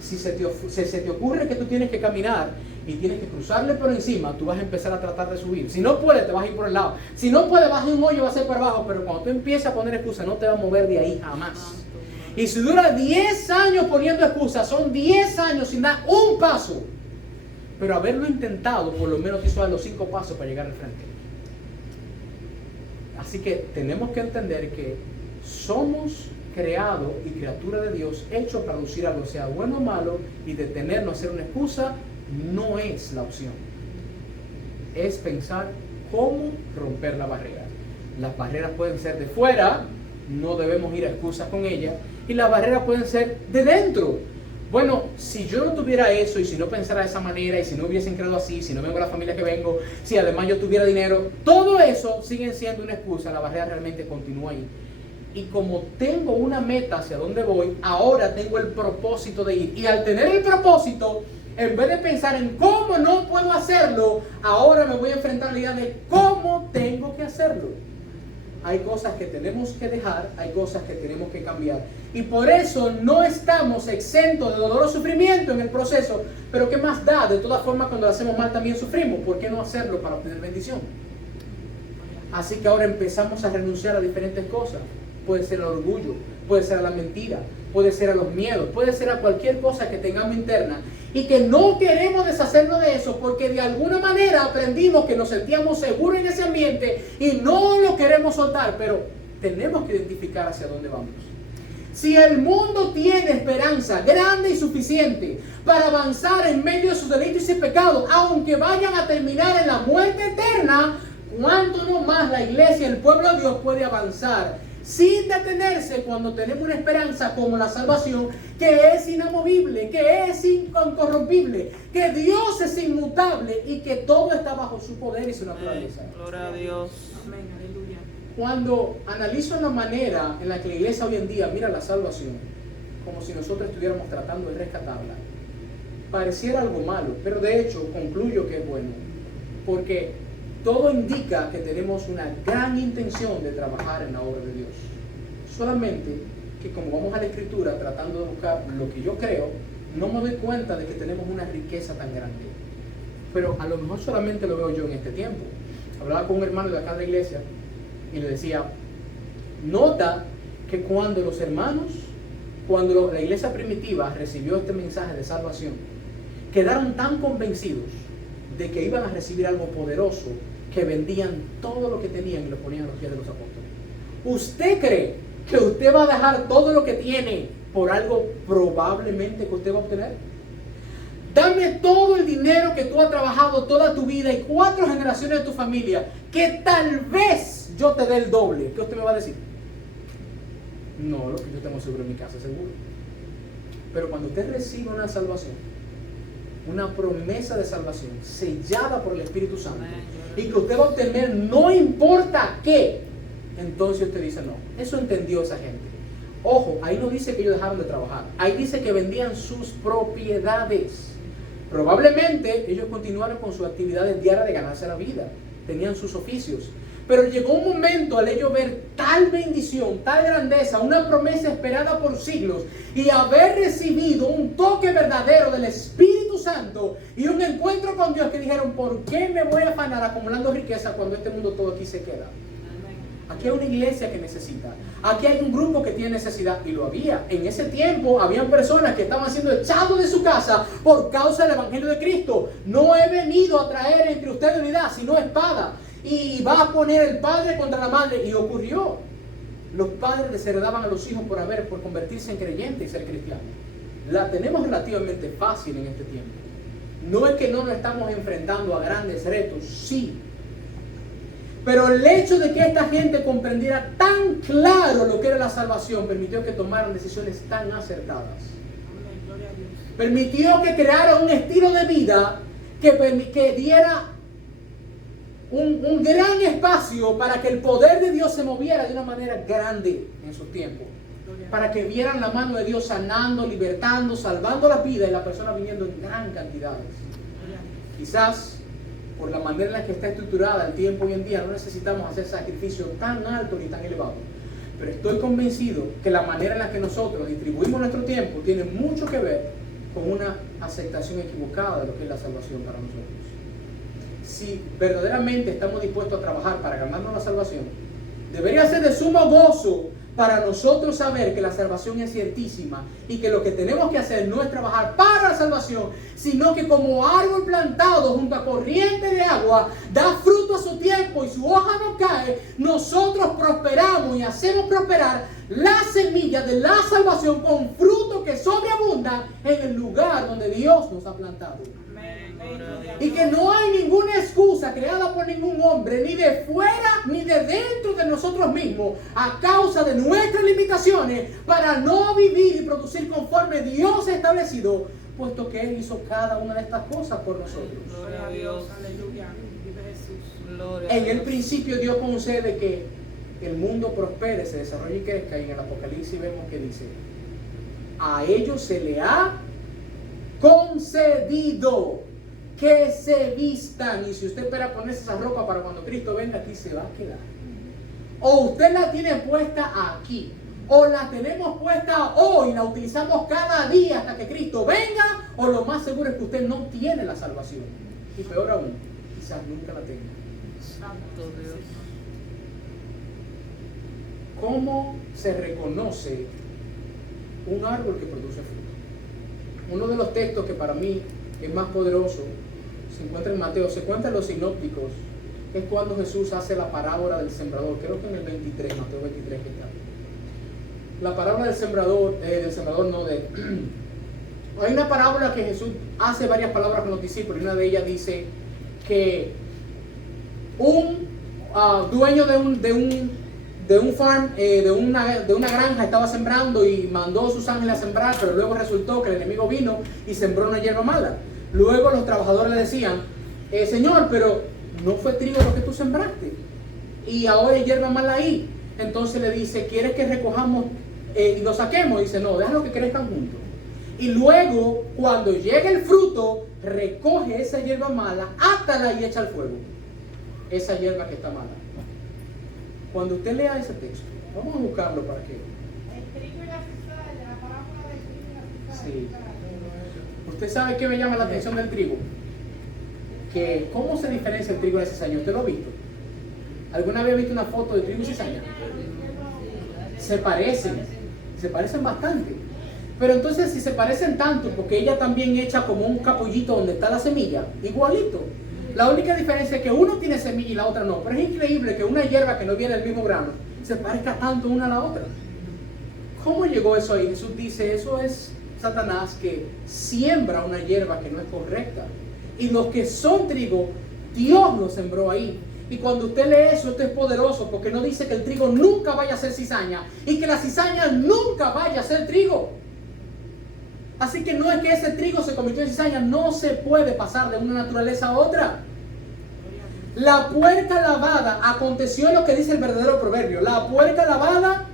Si se te ocurre que tú tienes que caminar y tienes que cruzarle por encima, tú vas a empezar a tratar de subir. Si no puedes, te vas a ir por el lado. Si no puedes, vas a un hoyo, vas a ir por abajo. Pero cuando tú empiezas a poner excusas, no te vas a mover de ahí jamás. Y si dura 10 años poniendo excusas, son 10 años sin dar un paso. Pero haberlo intentado, por lo menos te hizo dar los 5 pasos para llegar al frente. Así que tenemos que entender que somos creados y criatura de Dios, hechos para producir algo, sea bueno o malo, y detenernos a hacer una excusa no es la opción. Es pensar cómo romper la barrera. Las barreras pueden ser de fuera, no debemos ir a excusas con ellas, y las barreras pueden ser de dentro. Bueno, si yo no tuviera eso, y si no pensara de esa manera, y si no hubiesen creado así, si no vengo de la familia que vengo, si además yo tuviera dinero, todo eso sigue siendo una excusa. La barrera realmente continúa ahí. Y como tengo una meta hacia donde voy, ahora tengo el propósito de ir. Y al tener el propósito, en vez de pensar en cómo no puedo hacerlo, ahora me voy a enfrentar a la idea de cómo tengo que hacerlo. Hay cosas que tenemos que dejar, hay cosas que tenemos que cambiar. Y por eso no estamos exentos de dolor o sufrimiento en el proceso. Pero ¿qué más da? De todas formas, cuando lo hacemos mal también sufrimos. ¿Por qué no hacerlo para obtener bendición? Así que ahora empezamos a renunciar a diferentes cosas. Puede ser al orgullo, puede ser a la mentira, puede ser a los miedos, puede ser a cualquier cosa que tengamos interna y que no queremos deshacernos de eso porque de alguna manera aprendimos que nos sentíamos seguros en ese ambiente y no lo queremos soltar, pero tenemos que identificar hacia dónde vamos. Si el mundo tiene esperanza grande y suficiente para avanzar en medio de sus delitos y pecados, aunque vayan a terminar en la muerte eterna, ¿cuánto no más la iglesia, el pueblo de Dios puede avanzar sin detenerse cuando tenemos una esperanza como la salvación, que es inamovible, que es incorrompible, que Dios es inmutable y que todo está bajo su poder y su naturaleza? Gloria a Dios. Amén, aleluya. Cuando analizo la manera en la que la iglesia hoy en día mira la salvación, como si nosotros estuviéramos tratando de rescatarla, pareciera algo malo, pero de hecho concluyo que es bueno, porque todo indica que tenemos una gran intención de trabajar en la obra de Dios. Solamente que como vamos a la Escritura tratando de buscar lo que yo creo, no me doy cuenta de que tenemos una riqueza tan grande. Pero a lo mejor solamente lo veo yo en este tiempo. Hablaba con un hermano de acá de la iglesia y le decía, nota que cuando los hermanos, cuando la iglesia primitiva recibió este mensaje de salvación, quedaron tan convencidos de que iban a recibir algo poderoso que vendían todo lo que tenían y lo ponían a los pies de los apóstoles. ¿Usted cree que usted va a dejar todo lo que tiene por algo probablemente que usted va a obtener? Dame todo el dinero que tú has trabajado toda tu vida y 4 generaciones de tu familia, que tal vez yo te dé el doble. ¿Qué usted me va a decir? No, lo que yo tengo seguro en mi casa, seguro. Pero cuando usted recibe una salvación, una promesa de salvación sellada por el Espíritu Santo, y que usted va a obtener no importa qué, entonces usted dice no. Eso entendió esa gente. Ojo, ahí no dice que ellos dejaron de trabajar, ahí dice que vendían sus propiedades. Probablemente ellos continuaron con sus actividades diarias de ganarse la vida, tenían sus oficios. Pero llegó un momento al ellos ver tal bendición, tal grandeza, una promesa esperada por siglos y haber recibido un toque verdadero del Espíritu Santo y un encuentro con Dios, que dijeron, ¿por qué me voy a afanar acumulando riqueza cuando este mundo todo aquí se queda? Aquí hay una iglesia que necesita. Aquí hay un grupo que tiene necesidad. Y lo había. En ese tiempo habían personas que estaban siendo echados de su casa por causa del Evangelio de Cristo. No he venido a traer entre ustedes unidad, sino espada. Y va a poner el padre contra la madre. Y ocurrió. Los padres desheredaban a los hijos por convertirse en creyentes y ser cristianos. La tenemos relativamente fácil en este tiempo. No es que no nos estamos enfrentando a grandes retos, sí. Pero el hecho de que esta gente comprendiera tan claro lo que era la salvación permitió que tomaran decisiones tan acertadas. Permitió que creara un estilo de vida que diera un gran espacio para que el poder de Dios se moviera de una manera grande en sus tiempos. Para que vieran la mano de Dios sanando, libertando, salvando la vida y la persona viniendo en gran cantidades. Quizás por la manera en la que está estructurada el tiempo hoy en día no necesitamos hacer sacrificios tan altos ni tan elevados. Pero estoy convencido que la manera en la que nosotros distribuimos nuestro tiempo tiene mucho que ver con una aceptación equivocada de lo que es la salvación para nosotros. Si verdaderamente estamos dispuestos a trabajar para ganarnos la salvación, debería ser de sumo gozo para nosotros saber que la salvación es ciertísima y que lo que tenemos que hacer no es trabajar para la salvación, sino que como árbol plantado junto a corriente de agua, da fruto a su tiempo y su hoja no cae, nosotros prosperamos y hacemos prosperar la semilla de la salvación con fruto que sobreabunda en el lugar donde Dios nos ha plantado. Y que no hay ninguna excusa creada por ningún hombre, ni de fuera ni de dentro de nosotros mismos, a causa de nuestras limitaciones, para no vivir y producir conforme Dios ha establecido, puesto que Él hizo cada una de estas cosas por nosotros. Gloria a Dios, aleluya. Vive Jesús. Gloria a En el Dios. principio Dios concede que el mundo prospere, se desarrolle y crezca, y en el Apocalipsis vemos que dice: a ellos se le ha concedido que se vistan. Y si usted espera ponerse esa ropa para cuando Cristo venga, aquí se va a quedar. O usted la tiene puesta aquí, o la tenemos puesta hoy, la utilizamos cada día hasta que Cristo venga, o lo más seguro es que usted no tiene la salvación. Y peor aún, quizás nunca la tenga. Santo Dios. ¿Cómo se reconoce un árbol que produce fruto? Uno de los textos que para mí es más poderoso se encuentra en Mateo, se cuenta en los sinópticos, es cuando Jesús hace la parábola del sembrador. Creo que en el 23, Mateo 23 que está. La parábola del sembrador hay una parábola que Jesús hace varias palabras con los discípulos, y una de ellas dice que un dueño de una granja estaba sembrando y mandó a sus ángeles a sembrar, pero luego resultó que el enemigo vino y sembró una hierba mala. Luego los trabajadores le decían: Señor, pero no fue trigo lo que tú sembraste y ahora hay hierba mala ahí. Entonces le dice: ¿quieres que recojamos y lo saquemos? Y dice: no, déjalo que crezcan juntos. Y luego, cuando llegue el fruto, recoge esa hierba mala, átala y echa al fuego esa hierba que está mala. Cuando usted lea ese texto, vamos a buscarlo para que... El trigo y la cizaña, la parábola del trigo y la cizaña. Sí. ¿Usted sabe qué me llama la atención del trigo? Que ¿cómo se diferencia el trigo de la cizaña? ¿Usted lo ha visto? ¿Alguna vez ha visto una foto de trigo y cizaña? Se parecen bastante. Pero entonces, si se parecen tanto, porque ella también echa como un capullito donde está la semilla, igualito. La única diferencia es que uno tiene semilla y la otra no. Pero es increíble que una hierba que no viene del mismo grano se parezca tanto una a la otra. ¿Cómo llegó eso ahí? Jesús dice: eso es Satanás que siembra una hierba que no es correcta. Y los que son trigo, Dios los sembró ahí. Y cuando usted lee eso, esto es poderoso, porque no dice que el trigo nunca vaya a ser cizaña y que la cizaña nunca vaya a ser trigo. Así que no es que ese trigo se convirtió en cizaña, no se puede pasar de una naturaleza a otra. La puerca lavada, aconteció lo que dice el verdadero proverbio: la puerca lavada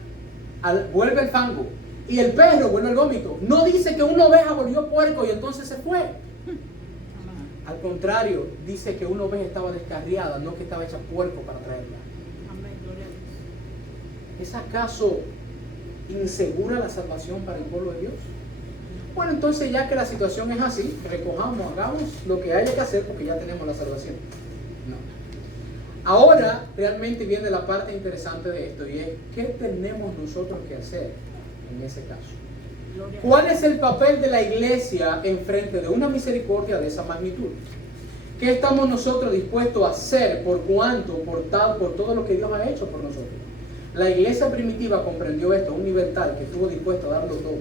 vuelve el fango y el perro vuelve el vómito. No dice que una oveja volvió puerco y entonces se fue. Al contrario, dice que una oveja estaba descarriada, no que estaba hecha puerco para traerla. ¿Es acaso insegura la salvación para el pueblo de Dios? Bueno, entonces ya que la situación es así, recojamos, hagamos lo que haya que hacer porque ya tenemos la salvación. No. Ahora realmente viene la parte interesante de esto y es ¿qué tenemos nosotros que hacer en ese caso? ¿Cuál es el papel de la iglesia en frente de una misericordia de esa magnitud? ¿Qué estamos nosotros dispuestos a hacer por cuanto, por todo lo que Dios ha hecho por nosotros? La iglesia primitiva comprendió esto a un nivel tal que estuvo dispuesto a darlo todo.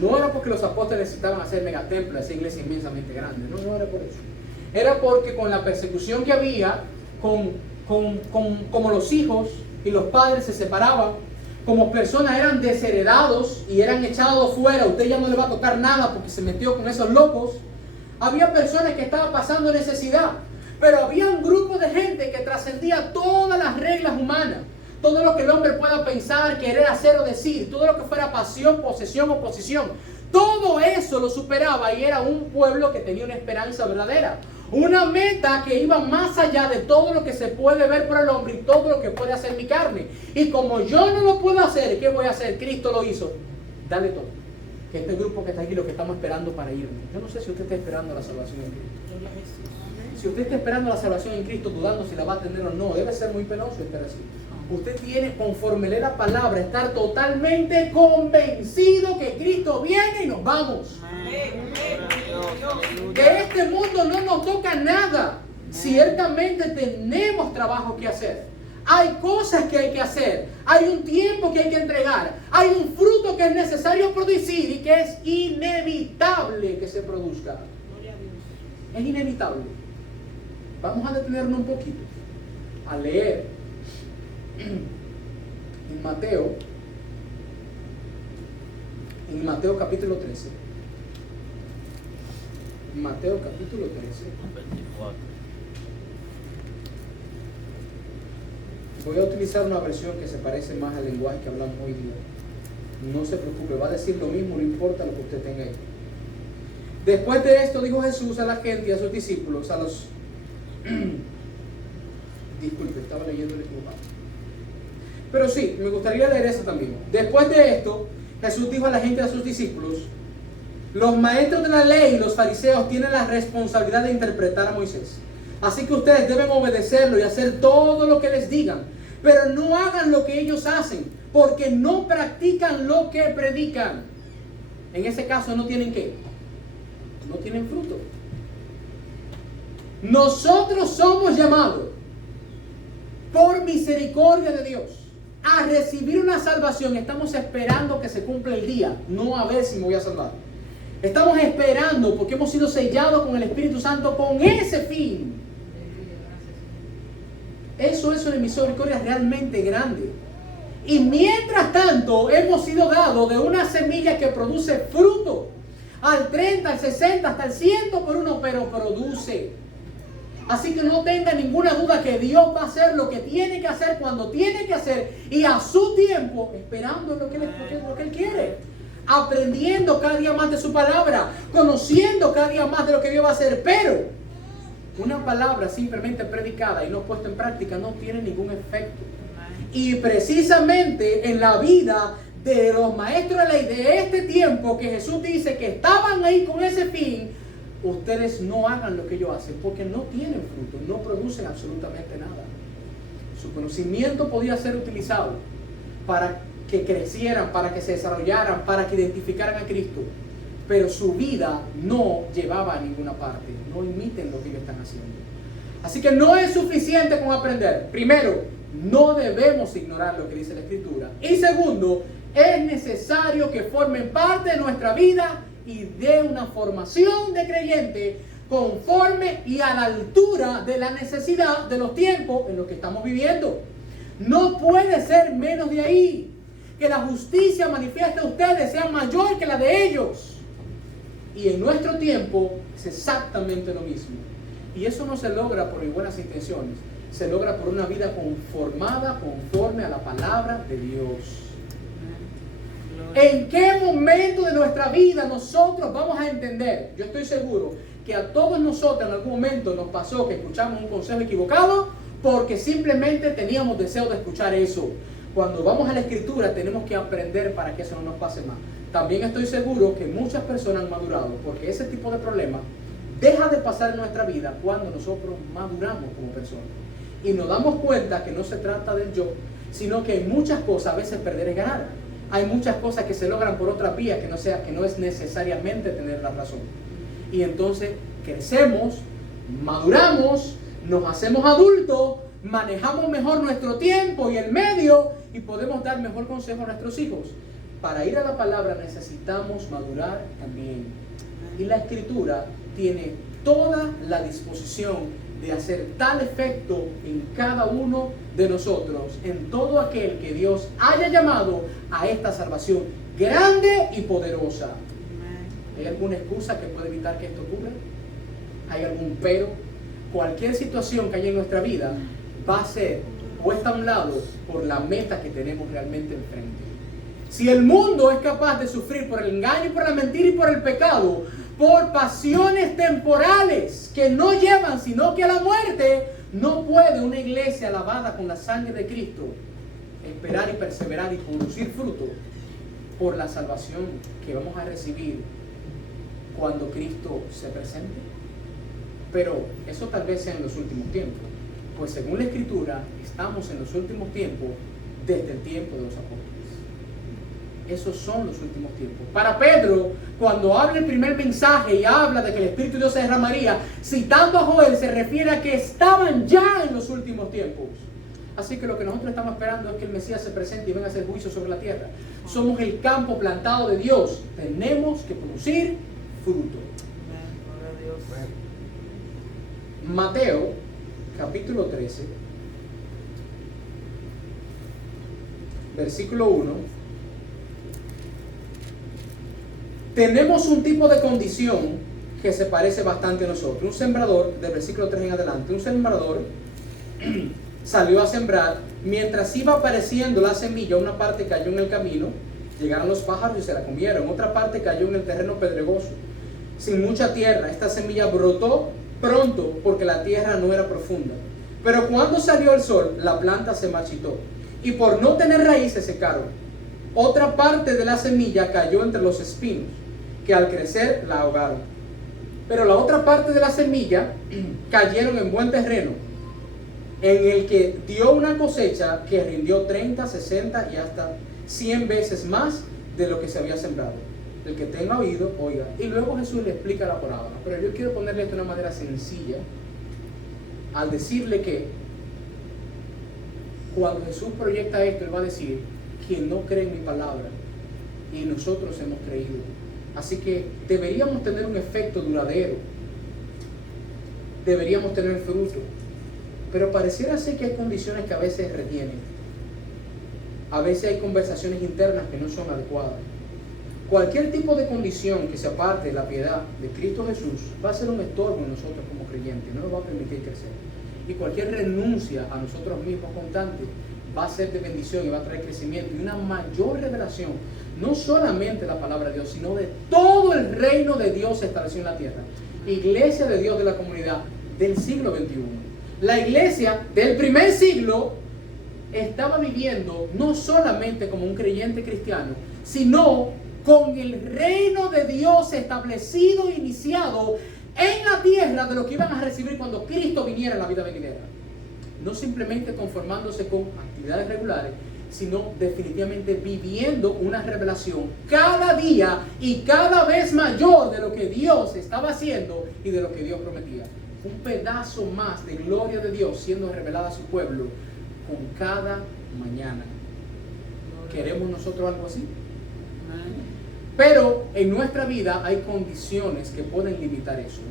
No era porque los apóstoles necesitaban hacer megatemplos, esa iglesia inmensamente grande, no era por eso. Era porque con la persecución que había, como los hijos y los padres se separaban, como personas eran desheredados y eran echados fuera, usted ya no le va a tocar nada porque se metió con esos locos. Había personas que estaban pasando necesidad, pero había un grupo de gente que trascendía todas las reglas humanas. Todo lo que el hombre pueda pensar, querer hacer o decir, todo lo que fuera pasión, posesión o posición, todo eso lo superaba y era un pueblo que tenía una esperanza verdadera. Una meta que iba más allá de todo lo que se puede ver por el hombre y todo lo que puede hacer mi carne. Y como yo no lo puedo hacer, ¿qué voy a hacer? Cristo lo hizo. Dale todo. Que este grupo que está aquí, lo que estamos esperando para irnos. Yo no sé si usted está esperando la salvación en Cristo. Si usted está esperando la salvación en Cristo, dudando si la va a tener o no, debe ser muy penoso estar así. Usted tiene, conforme lee la palabra, estar totalmente convencido que Cristo viene y nos vamos. De este mundo no nos toca nada. Ciertamente tenemos trabajo que hacer. Hay cosas que hay que hacer. Hay un tiempo que hay que entregar. Hay un fruto que es necesario producir y que es inevitable que se produzca. Es inevitable. Vamos a detenernos un poquito a leer en Mateo capítulo 13. Mateo capítulo 13. Voy a utilizar una versión que se parece más al lenguaje que hablamos hoy día. No se preocupe, va a decir lo mismo, no importa lo que usted tenga ahí. Después de esto dijo Jesús a la gente y a sus discípulos, disculpe, estaba leyendo el equivocado. Pero sí, me gustaría leer eso también. Después de esto, Jesús dijo a la gente y a sus discípulos: los maestros de la ley y los fariseos tienen la responsabilidad de interpretar a Moisés. Así que ustedes deben obedecerlo y hacer todo lo que les digan. Pero no hagan lo que ellos hacen, porque no practican lo que predican. En ese caso, ¿no tienen qué? No tienen fruto. Nosotros somos llamados por misericordia de Dios a recibir una salvación. Estamos esperando que se cumpla el día, no a ver si me voy a salvar. Estamos esperando porque hemos sido sellados con el Espíritu Santo con ese fin. Eso es una misericordia realmente grande. Y mientras tanto hemos sido dados de una semilla que produce fruto. Al 30, al 60, hasta el 100 por uno, pero produce. Así que no tenga ninguna duda que Dios va a hacer lo que tiene que hacer cuando tiene que hacer y a su tiempo, esperando lo que Él quiere. Aprendiendo cada día más de su palabra, conociendo cada día más de lo que Dios va a hacer. Pero una palabra simplemente predicada y no puesta en práctica no tiene ningún efecto. Y precisamente en la vida de los maestros de la ley de este tiempo, que Jesús dice que estaban ahí con ese fin, ustedes no hagan lo que ellos hacen porque no tienen fruto, no producen absolutamente nada. Su conocimiento podía ser utilizado para que crecieran, para que se desarrollaran, para que identificaran a Cristo, pero su vida no llevaba a ninguna parte. No imiten lo que ellos están haciendo. Así que no es suficiente con aprender. Primero, no debemos ignorar lo que dice la Escritura. Y segundo, es necesario que formen parte de nuestra vida y de una formación de creyente conforme y a la altura de la necesidad de los tiempos en los que estamos viviendo. No puede ser menos de ahí. Que la justicia manifiesta a ustedes sea mayor que la de ellos. Y en nuestro tiempo es exactamente lo mismo. Y eso no se logra por buenas intenciones. Se logra por una vida conformada conforme a la palabra de Dios. ¿En qué momento de nuestra vida nosotros vamos a entender? Yo estoy seguro que a todos nosotros en algún momento nos pasó que escuchamos un consejo equivocado porque simplemente teníamos deseo de escuchar eso. Cuando vamos a la Escritura tenemos que aprender para que eso no nos pase más. También estoy seguro que muchas personas han madurado porque ese tipo de problemas deja de pasar en nuestra vida cuando nosotros maduramos como personas. Y nos damos cuenta que no se trata del yo, sino que hay muchas cosas, a veces perder es ganar. Hay muchas cosas que se logran por otra vía que no es necesariamente tener la razón. Y entonces crecemos, maduramos, nos hacemos adultos, manejamos mejor nuestro tiempo y el medio y podemos dar mejor consejo a nuestros hijos. Para ir a la palabra necesitamos madurar también. Y la Escritura tiene toda la disposición de hacer tal efecto en cada uno de nosotros, en todo aquel que Dios haya llamado a esta salvación grande y poderosa. ¿Hay alguna excusa que pueda evitar que esto ocurra? ¿Hay algún pero? Cualquier situación que haya en nuestra vida va a ser puesta a un lado por la meta que tenemos realmente enfrente. Si el mundo es capaz de sufrir por el engaño y por la mentira y por el pecado, por pasiones temporales que no llevan sino que a la muerte, no puede una iglesia lavada con la sangre de Cristo esperar y perseverar y producir fruto por la salvación que vamos a recibir cuando Cristo se presente. Pero eso tal vez sea en los últimos tiempos, pues según la Escritura estamos en los últimos tiempos desde el tiempo de los apóstoles. Esos son los últimos tiempos. Para Pedro, cuando habla el primer mensaje y habla de que el Espíritu de Dios se derramaría, citando a Joel, se refiere a que estaban ya en los últimos tiempos. Así que lo que nosotros estamos esperando es que el Mesías se presente y venga a hacer juicio sobre la tierra. Somos el campo plantado de Dios. Tenemos que producir fruto. Mateo, capítulo 13, versículo 1. Tenemos un tipo de condición que se parece bastante a nosotros. Un sembrador, del versículo 3 en adelante, un sembrador salió a sembrar. Mientras iba apareciendo la semilla, una parte cayó en el camino, llegaron los pájaros y se la comieron. Otra parte cayó en el terreno pedregoso, sin mucha tierra. Esta semilla brotó pronto porque la tierra no era profunda. Pero cuando salió el sol, la planta se marchitó y por no tener raíces se secaron. Otra parte de la semilla cayó entre los espinos, que al crecer la ahogaron. Pero la otra parte de la semilla cayeron en buen terreno, en el que dio una cosecha que rindió 30, 60 y hasta 100 veces más de lo que se había sembrado. El que tenga oído, oiga. Y luego Jesús le explica la parábola. Pero yo quiero ponerle esto de una manera sencilla, al decirle que cuando Jesús proyecta esto, Él va a decir: quien no cree en mi palabra, y nosotros hemos creído. Así que deberíamos tener un efecto duradero, deberíamos tener fruto, pero pareciera ser que hay condiciones que a veces retienen. A veces hay conversaciones internas que no son adecuadas. Cualquier tipo de condición que se aparte de la piedad de Cristo Jesús va a ser un estorbo en nosotros como creyentes, no nos va a permitir crecer. Y cualquier renuncia a nosotros mismos constante va a ser de bendición y va a traer crecimiento y una mayor revelación, no solamente de la palabra de Dios, sino de todo el reino de Dios establecido en la tierra. Iglesia de Dios de la comunidad del siglo XXI. La iglesia del primer siglo estaba viviendo no solamente como un creyente cristiano, sino con el reino de Dios establecido e iniciado en la tierra de lo que iban a recibir cuando Cristo viniera en la vida venidera. No simplemente conformándose con actividades regulares, sino definitivamente viviendo una revelación cada día y cada vez mayor de lo que Dios estaba haciendo y de lo que Dios prometía. Un pedazo más de gloria de Dios siendo revelada a su pueblo con cada mañana. ¿Queremos nosotros algo así? Pero en nuestra vida hay condiciones que pueden limitar eso.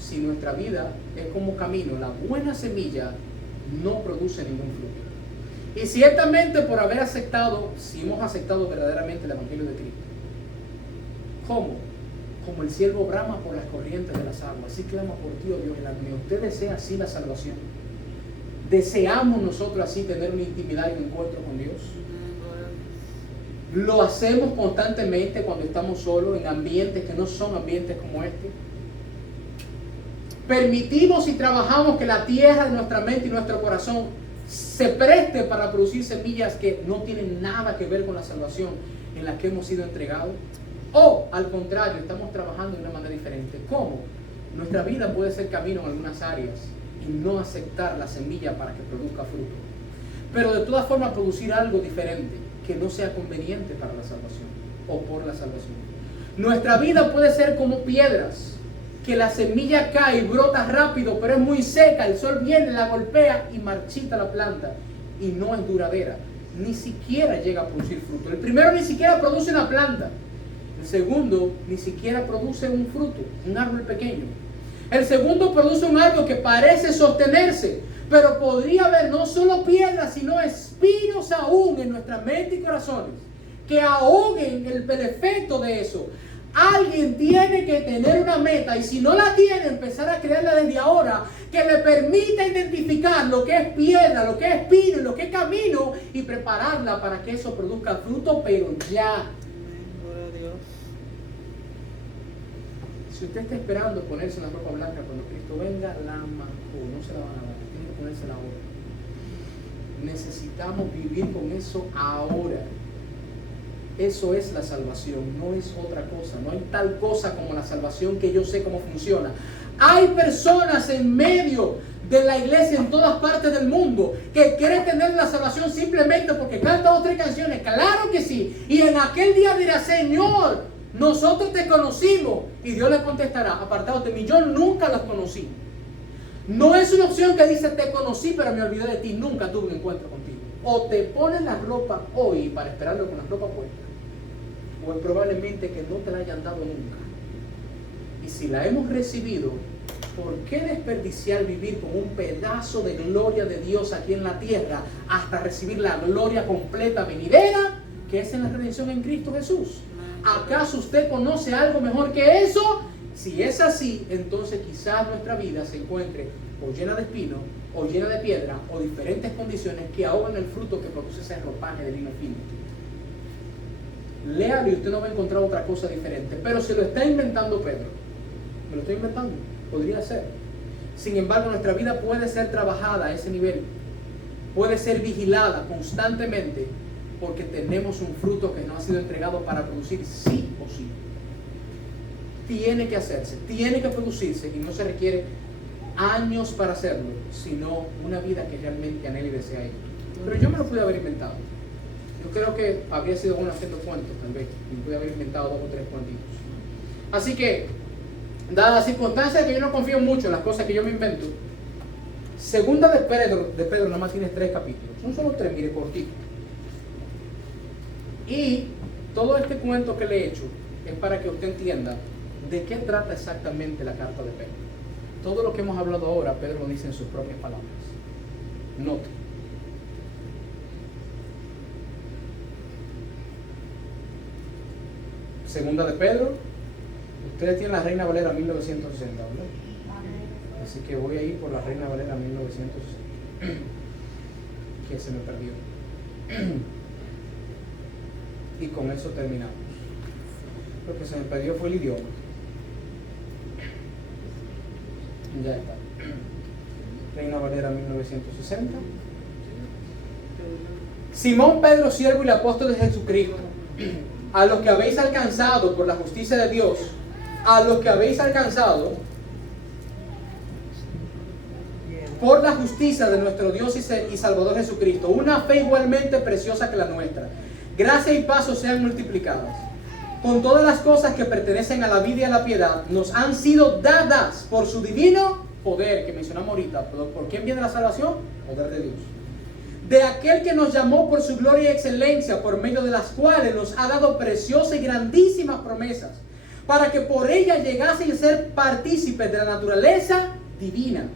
Si nuestra vida es como camino, la buena semilla no produce ningún fruto. Y ciertamente por haber aceptado, si hemos aceptado verdaderamente el Evangelio de Cristo. ¿Cómo? Como el siervo brama por las corrientes de las aguas, así clama por ti, oh Dios, el mío. ¿Usted desea así la salvación? ¿Deseamos nosotros así tener una intimidad y un encuentro con Dios? ¿Lo hacemos constantemente cuando estamos solos en ambientes que no son ambientes como este? ¿Permitimos y trabajamos que la tierra de nuestra mente y nuestro corazón se preste para producir semillas que no tienen nada que ver con la salvación en la que hemos sido entregados? ¿O al contrario, estamos trabajando de una manera diferente? ¿Cómo? Nuestra vida puede ser camino en algunas áreas, y no aceptar la semilla para que produzca fruto. Pero de todas formas producir algo diferente que no sea conveniente para la salvación o por la salvación. Nuestra vida puede ser como piedras, que la semilla cae y brota rápido, pero es muy seca, el sol viene, la golpea y marchita la planta y no es duradera. Ni siquiera llega a producir fruto. El primero ni siquiera produce una planta. El segundo ni siquiera produce un fruto, un árbol pequeño. El segundo produce un árbol que parece sostenerse, pero podría haber no solo piedras, sino espinos aún en nuestra mente y corazones, que ahoguen el efecto de eso. Alguien tiene que tener una meta, y si no la tiene, empezar a crearla desde ahora, que le permita identificar lo que es piedra, lo que es espino y lo que es camino, y prepararla para que eso produzca fruto, pero ya. Gloria a Dios. Si usted está esperando ponerse la ropa blanca cuando Cristo venga, la manjó, no se la van a dar, tiene que ponérsela ahora. Necesitamos vivir con eso ahora. Eso es la salvación, no es otra cosa. No hay tal cosa como la salvación que yo sé cómo funciona. Hay personas en medio de la iglesia en todas partes del mundo que quieren tener la salvación simplemente porque canta 2 o 3 canciones. Claro que sí. Y en aquel día dirá: Señor, nosotros te conocimos. Y Dios le contestará: apartados de mí, yo nunca los conocí. No es una opción que dice: te conocí pero me olvidé de ti, nunca tuve un encuentro contigo. O te pones la ropa hoy para esperarlo con la ropa puesta, o es probablemente que no te la hayan dado nunca. Y si la hemos recibido, ¿por qué desperdiciar vivir con un pedazo de gloria de Dios aquí en la tierra hasta recibir la gloria completa venidera que es en la redención en Cristo Jesús? ¿Acaso usted conoce algo mejor que eso? Si es así, entonces quizás nuestra vida se encuentre o llena de espinos, o llena de piedra, o diferentes condiciones que ahogan el fruto que produce ese ropaje de vino fino. Léalo y usted no va a encontrar otra cosa diferente. Pero se lo está inventando Pedro. ¿Me lo estoy inventando? Podría ser. Sin embargo, nuestra vida puede ser trabajada a ese nivel. Puede ser vigilada constantemente, porque tenemos un fruto que nos ha sido entregado para producir sí o sí. Tiene que hacerse, tiene que producirse, y no se requiere años para hacerlo, sino una vida que realmente anhela y desea ello. Pero yo me lo pude haber inventado. Yo creo que habría sido bueno haciendo cuentos, tal vez. Me pude haber inventado 2 o 3 cuantitos. Así que, dadas las circunstancias que yo no confío mucho en las cosas que yo me invento, segunda de Pedro nada más tiene 3 capítulos. Son solo 3, mire, cortitos. Y todo este cuento que le he hecho es para que usted entienda de qué trata exactamente la carta de Pedro. Todo lo que hemos hablado ahora, Pedro lo dice en sus propias palabras. Note. Segunda de Pedro. Ustedes tienen la Reina Valera 1960, ¿verdad? Así que voy a ir por la Reina Valera 1960, que se me perdió. Y con eso terminamos. Lo que se me perdió fue el idioma. Ya está. Reina Valera 1960. Simón Pedro, siervo y el apóstol de Jesucristo, a los que habéis alcanzado por la justicia de Dios, a los que habéis alcanzado por la justicia de nuestro Dios y Salvador Jesucristo, una fe igualmente preciosa que la nuestra. Gracia y paz os sean multiplicadas. Con todas las cosas que pertenecen a la vida y a la piedad, nos han sido dadas por su divino poder, que mencionamos ahorita. ¿Por quién viene la salvación? Poder de Dios. De aquel que nos llamó por su gloria y excelencia, por medio de las cuales nos ha dado preciosas y grandísimas promesas, para que por ellas llegasen a ser partícipes de la naturaleza divina,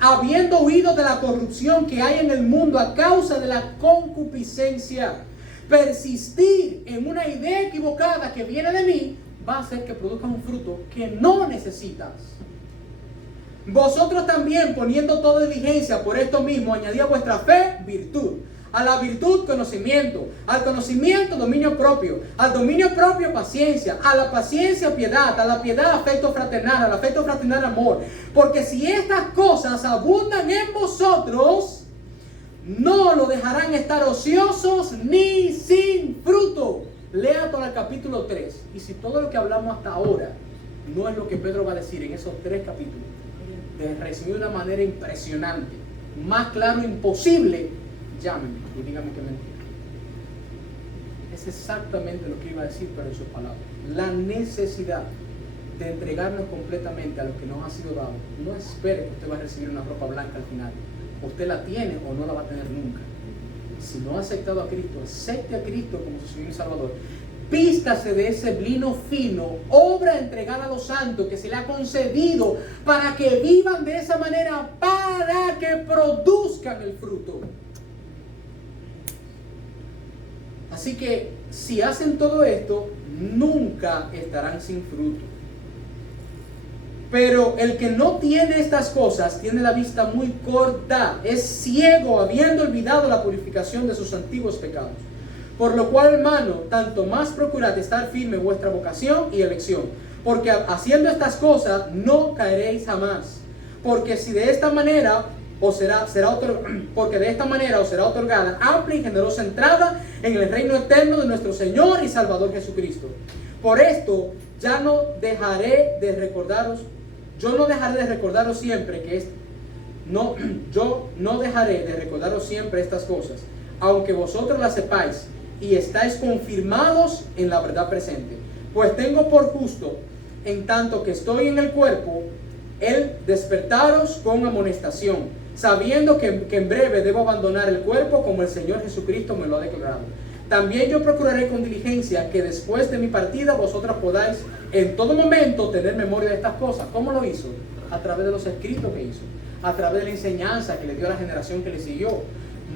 habiendo huido de la corrupción que hay en el mundo a causa de la concupiscencia. Persistir en una idea equivocada que viene de mí va a hacer que produzcas un fruto que no necesitas. Vosotros también, poniendo toda diligencia por esto mismo, añadid a vuestra fe virtud, a la virtud conocimiento, al conocimiento dominio propio, al dominio propio paciencia, a la paciencia piedad, a la piedad afecto fraternal, al afecto fraternal amor. Porque si estas cosas abundan en vosotros, no lo dejarán estar ociosos ni sin fruto. Lea todo el capítulo 3. Y si todo lo que hablamos hasta ahora no es lo que Pedro va a decir en esos 3 capítulos, de recibir de una manera impresionante, más claro imposible, llámenme y díganme que mentira. Es exactamente lo que iba a decir, pero en sus palabras. La necesidad de entregarnos completamente a lo que nos ha sido dado. No espere que usted va a recibir una ropa blanca al final. Usted la tiene o no la va a tener nunca. Si no ha aceptado a Cristo, acepte a Cristo como su Señor y Salvador. Vístase de ese lino fino, obra entregada a los santos que se le ha concedido para que vivan de esa manera, para que produzcan el fruto. Así que si hacen todo esto, nunca estarán sin fruto. Pero el que no tiene estas cosas tiene la vista muy corta, es ciego, habiendo olvidado la purificación de sus antiguos pecados. Por lo cual, hermano, tanto más procurad estar firme en vuestra vocación y elección, porque haciendo estas cosas no caeréis jamás. Porque de esta manera os será otorgada amplia y generosa entrada en el reino eterno de nuestro Señor y Salvador Jesucristo. Por esto yo no dejaré de recordaros siempre estas cosas, aunque vosotros las sepáis y estáis confirmados en la verdad presente. Pues tengo por justo, en tanto que estoy en el cuerpo, el despertaros con amonestación, sabiendo que en breve debo abandonar el cuerpo como el Señor Jesucristo me lo ha declarado. También yo procuraré con diligencia que después de mi partida vosotras podáis en todo momento tener memoria de estas cosas. ¿Cómo lo hizo? A través de los escritos que hizo, a través de la enseñanza que le dio a la generación que le siguió.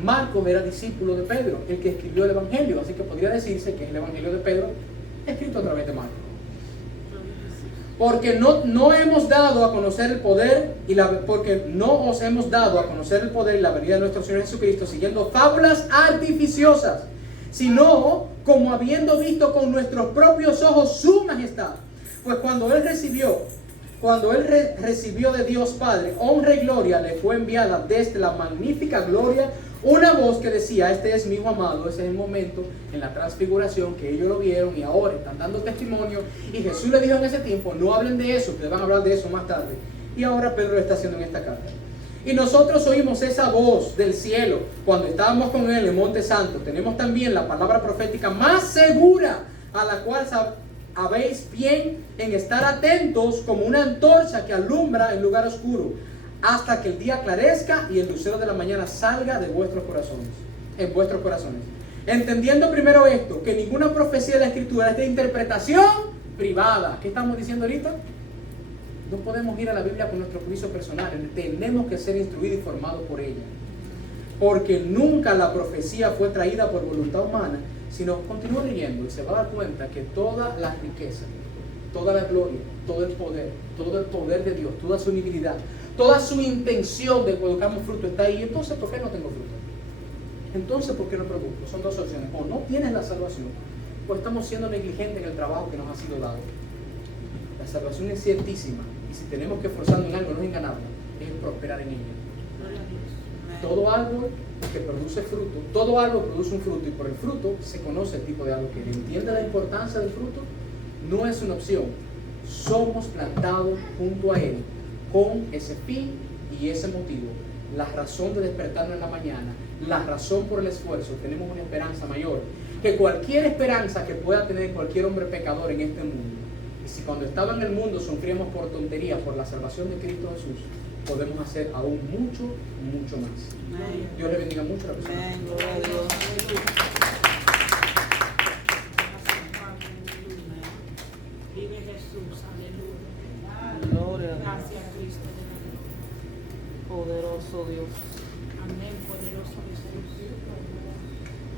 Marcos era discípulo de Pedro, el que escribió el Evangelio, así que podría decirse que es el Evangelio de Pedro escrito a través de Marcos. Porque no hemos dado a conocer el poder porque no os hemos dado a conocer el poder y la venida de nuestro Señor Jesucristo siguiendo fábulas artificiosas, sino como habiendo visto con nuestros propios ojos su majestad. Pues cuando él recibió de Dios Padre honra y gloria, le fue enviada desde la magnífica gloria una voz que decía: este es mi hijo amado. Ese es el momento en la transfiguración que ellos lo vieron y ahora están dando testimonio. Y Jesús le dijo en ese tiempo: no hablen de eso, ustedes van a hablar de eso más tarde. Y ahora Pedro lo está haciendo en esta carta. Y nosotros oímos esa voz del cielo cuando estábamos con él en el Monte Santo. Tenemos también la palabra profética más segura, a la cual habéis bien en estar atentos como una antorcha que alumbra en lugar oscuro, hasta que el día aclarezca y el lucero de la mañana salga de vuestros corazones, en vuestros corazones. Entendiendo primero esto, que ninguna profecía de la Escritura es de interpretación privada. ¿Qué estamos diciendo ahorita? No podemos ir a la Biblia con nuestro juicio personal, tenemos que ser instruidos y formados por ella. Porque nunca la profecía fue traída por voluntad humana, sino continúa leyendo y se va a dar cuenta que toda la riqueza, toda la gloria, todo el poder de Dios, toda su divinidad, toda su intención de que produzcamos fruto está ahí. Entonces, ¿por qué no tengo fruto? Entonces, ¿por qué no produzco? Son dos opciones: o no tienes la salvación, o estamos siendo negligentes en el trabajo que nos ha sido dado. La salvación es ciertísima, y si tenemos que esforzarnos en algo, no en ganarla, es prosperar en ella. Todo árbol que produce fruto, todo árbol produce un fruto, y por el fruto se conoce el tipo de árbol que es. ¿Entiende la importancia del fruto? No es una opción. Somos plantados junto a Él con ese fin y ese motivo. La razón de despertarnos en la mañana, la razón por el esfuerzo. Tenemos una esperanza mayor que cualquier esperanza que pueda tener cualquier hombre pecador en este mundo. Y si cuando estaba en el mundo sufríamos por tonterías, por la salvación de Cristo Jesús, podemos hacer aún mucho, mucho más. Amén. Dios le bendiga mucho a la persona. Amén. Gloria a Dios. Vive Jesús, aleluya. Gloria a Dios. Gracias, Cristo. Poderoso Dios. Amén, poderoso Jesús.